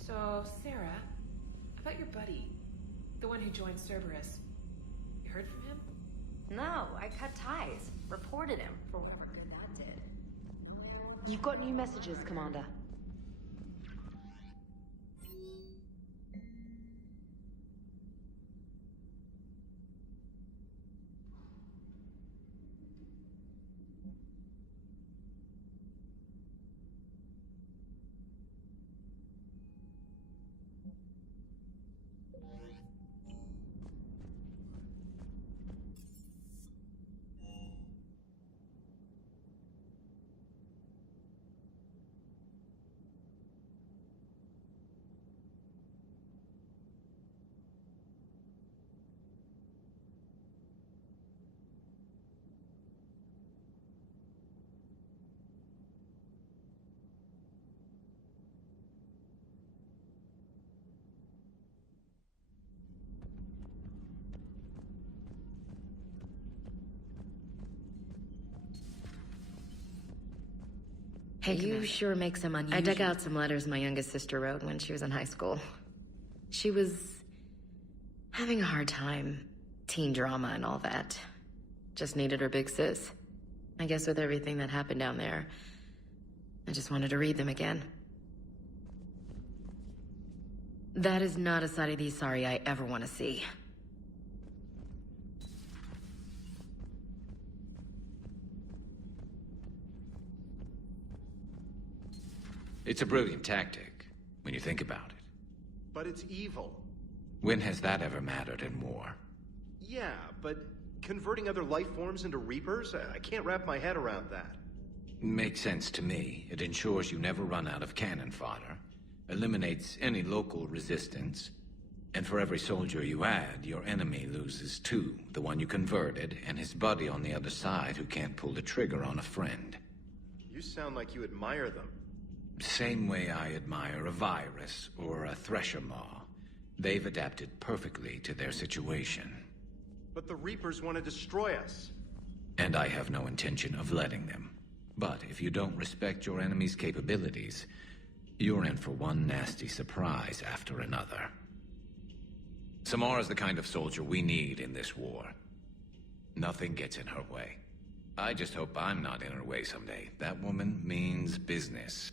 So, Sarah, about your buddy, the one who joined Cerberus. You heard from him? No, I cut ties. Reported him for whatever good that did. You've got new messages, Commander. Hey, You sure make some unusual... I dug out some letters my youngest sister wrote when she was in high school. She was having a hard time. Teen drama and all that. Just needed her big sis. I guess with everything that happened down there, I just wanted to read them again. That is not a side of the Asari I ever want to see. It's a brilliant tactic, when you think about it. But it's evil. When has that ever mattered in war? Yeah, but converting other life forms into Reapers? I can't wrap my head around that. Makes sense to me. It ensures you never run out of cannon fodder, eliminates any local resistance, and for every soldier you add, your enemy loses two, the one you converted, and his buddy on the other side who can't pull the trigger on a friend. You sound like you admire them. Same way I admire a virus or a thresher maw. They've adapted perfectly to their situation. But the Reapers want to destroy us. And I have no intention of letting them. But if you don't respect your enemy's capabilities, you're in for one nasty surprise after another. Samara's the kind of soldier we need in this war. Nothing gets in her way. I just hope I'm not in her way someday. That woman means business.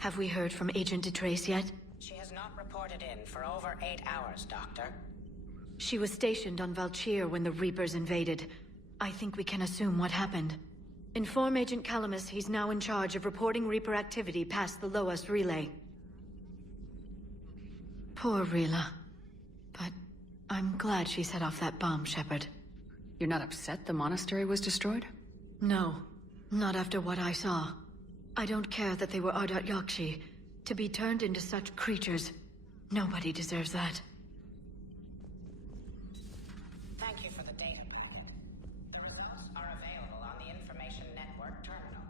Have we heard from Agent DeTrace yet? She has not reported in for over 8 hours, Doctor. She was stationed on Valchir when the Reapers invaded. I think we can assume what happened. Inform Agent Calamus he's now in charge of reporting Reaper activity past the Loas relay. Poor Rila. But I'm glad she set off that bomb, Shepard. You're not upset the monastery was destroyed? No. Not after what I saw. I don't care that they were Ardat Yakshi. To be turned into such creatures, nobody deserves that. Thank you for the data packet. The results are available on the Information Network terminal.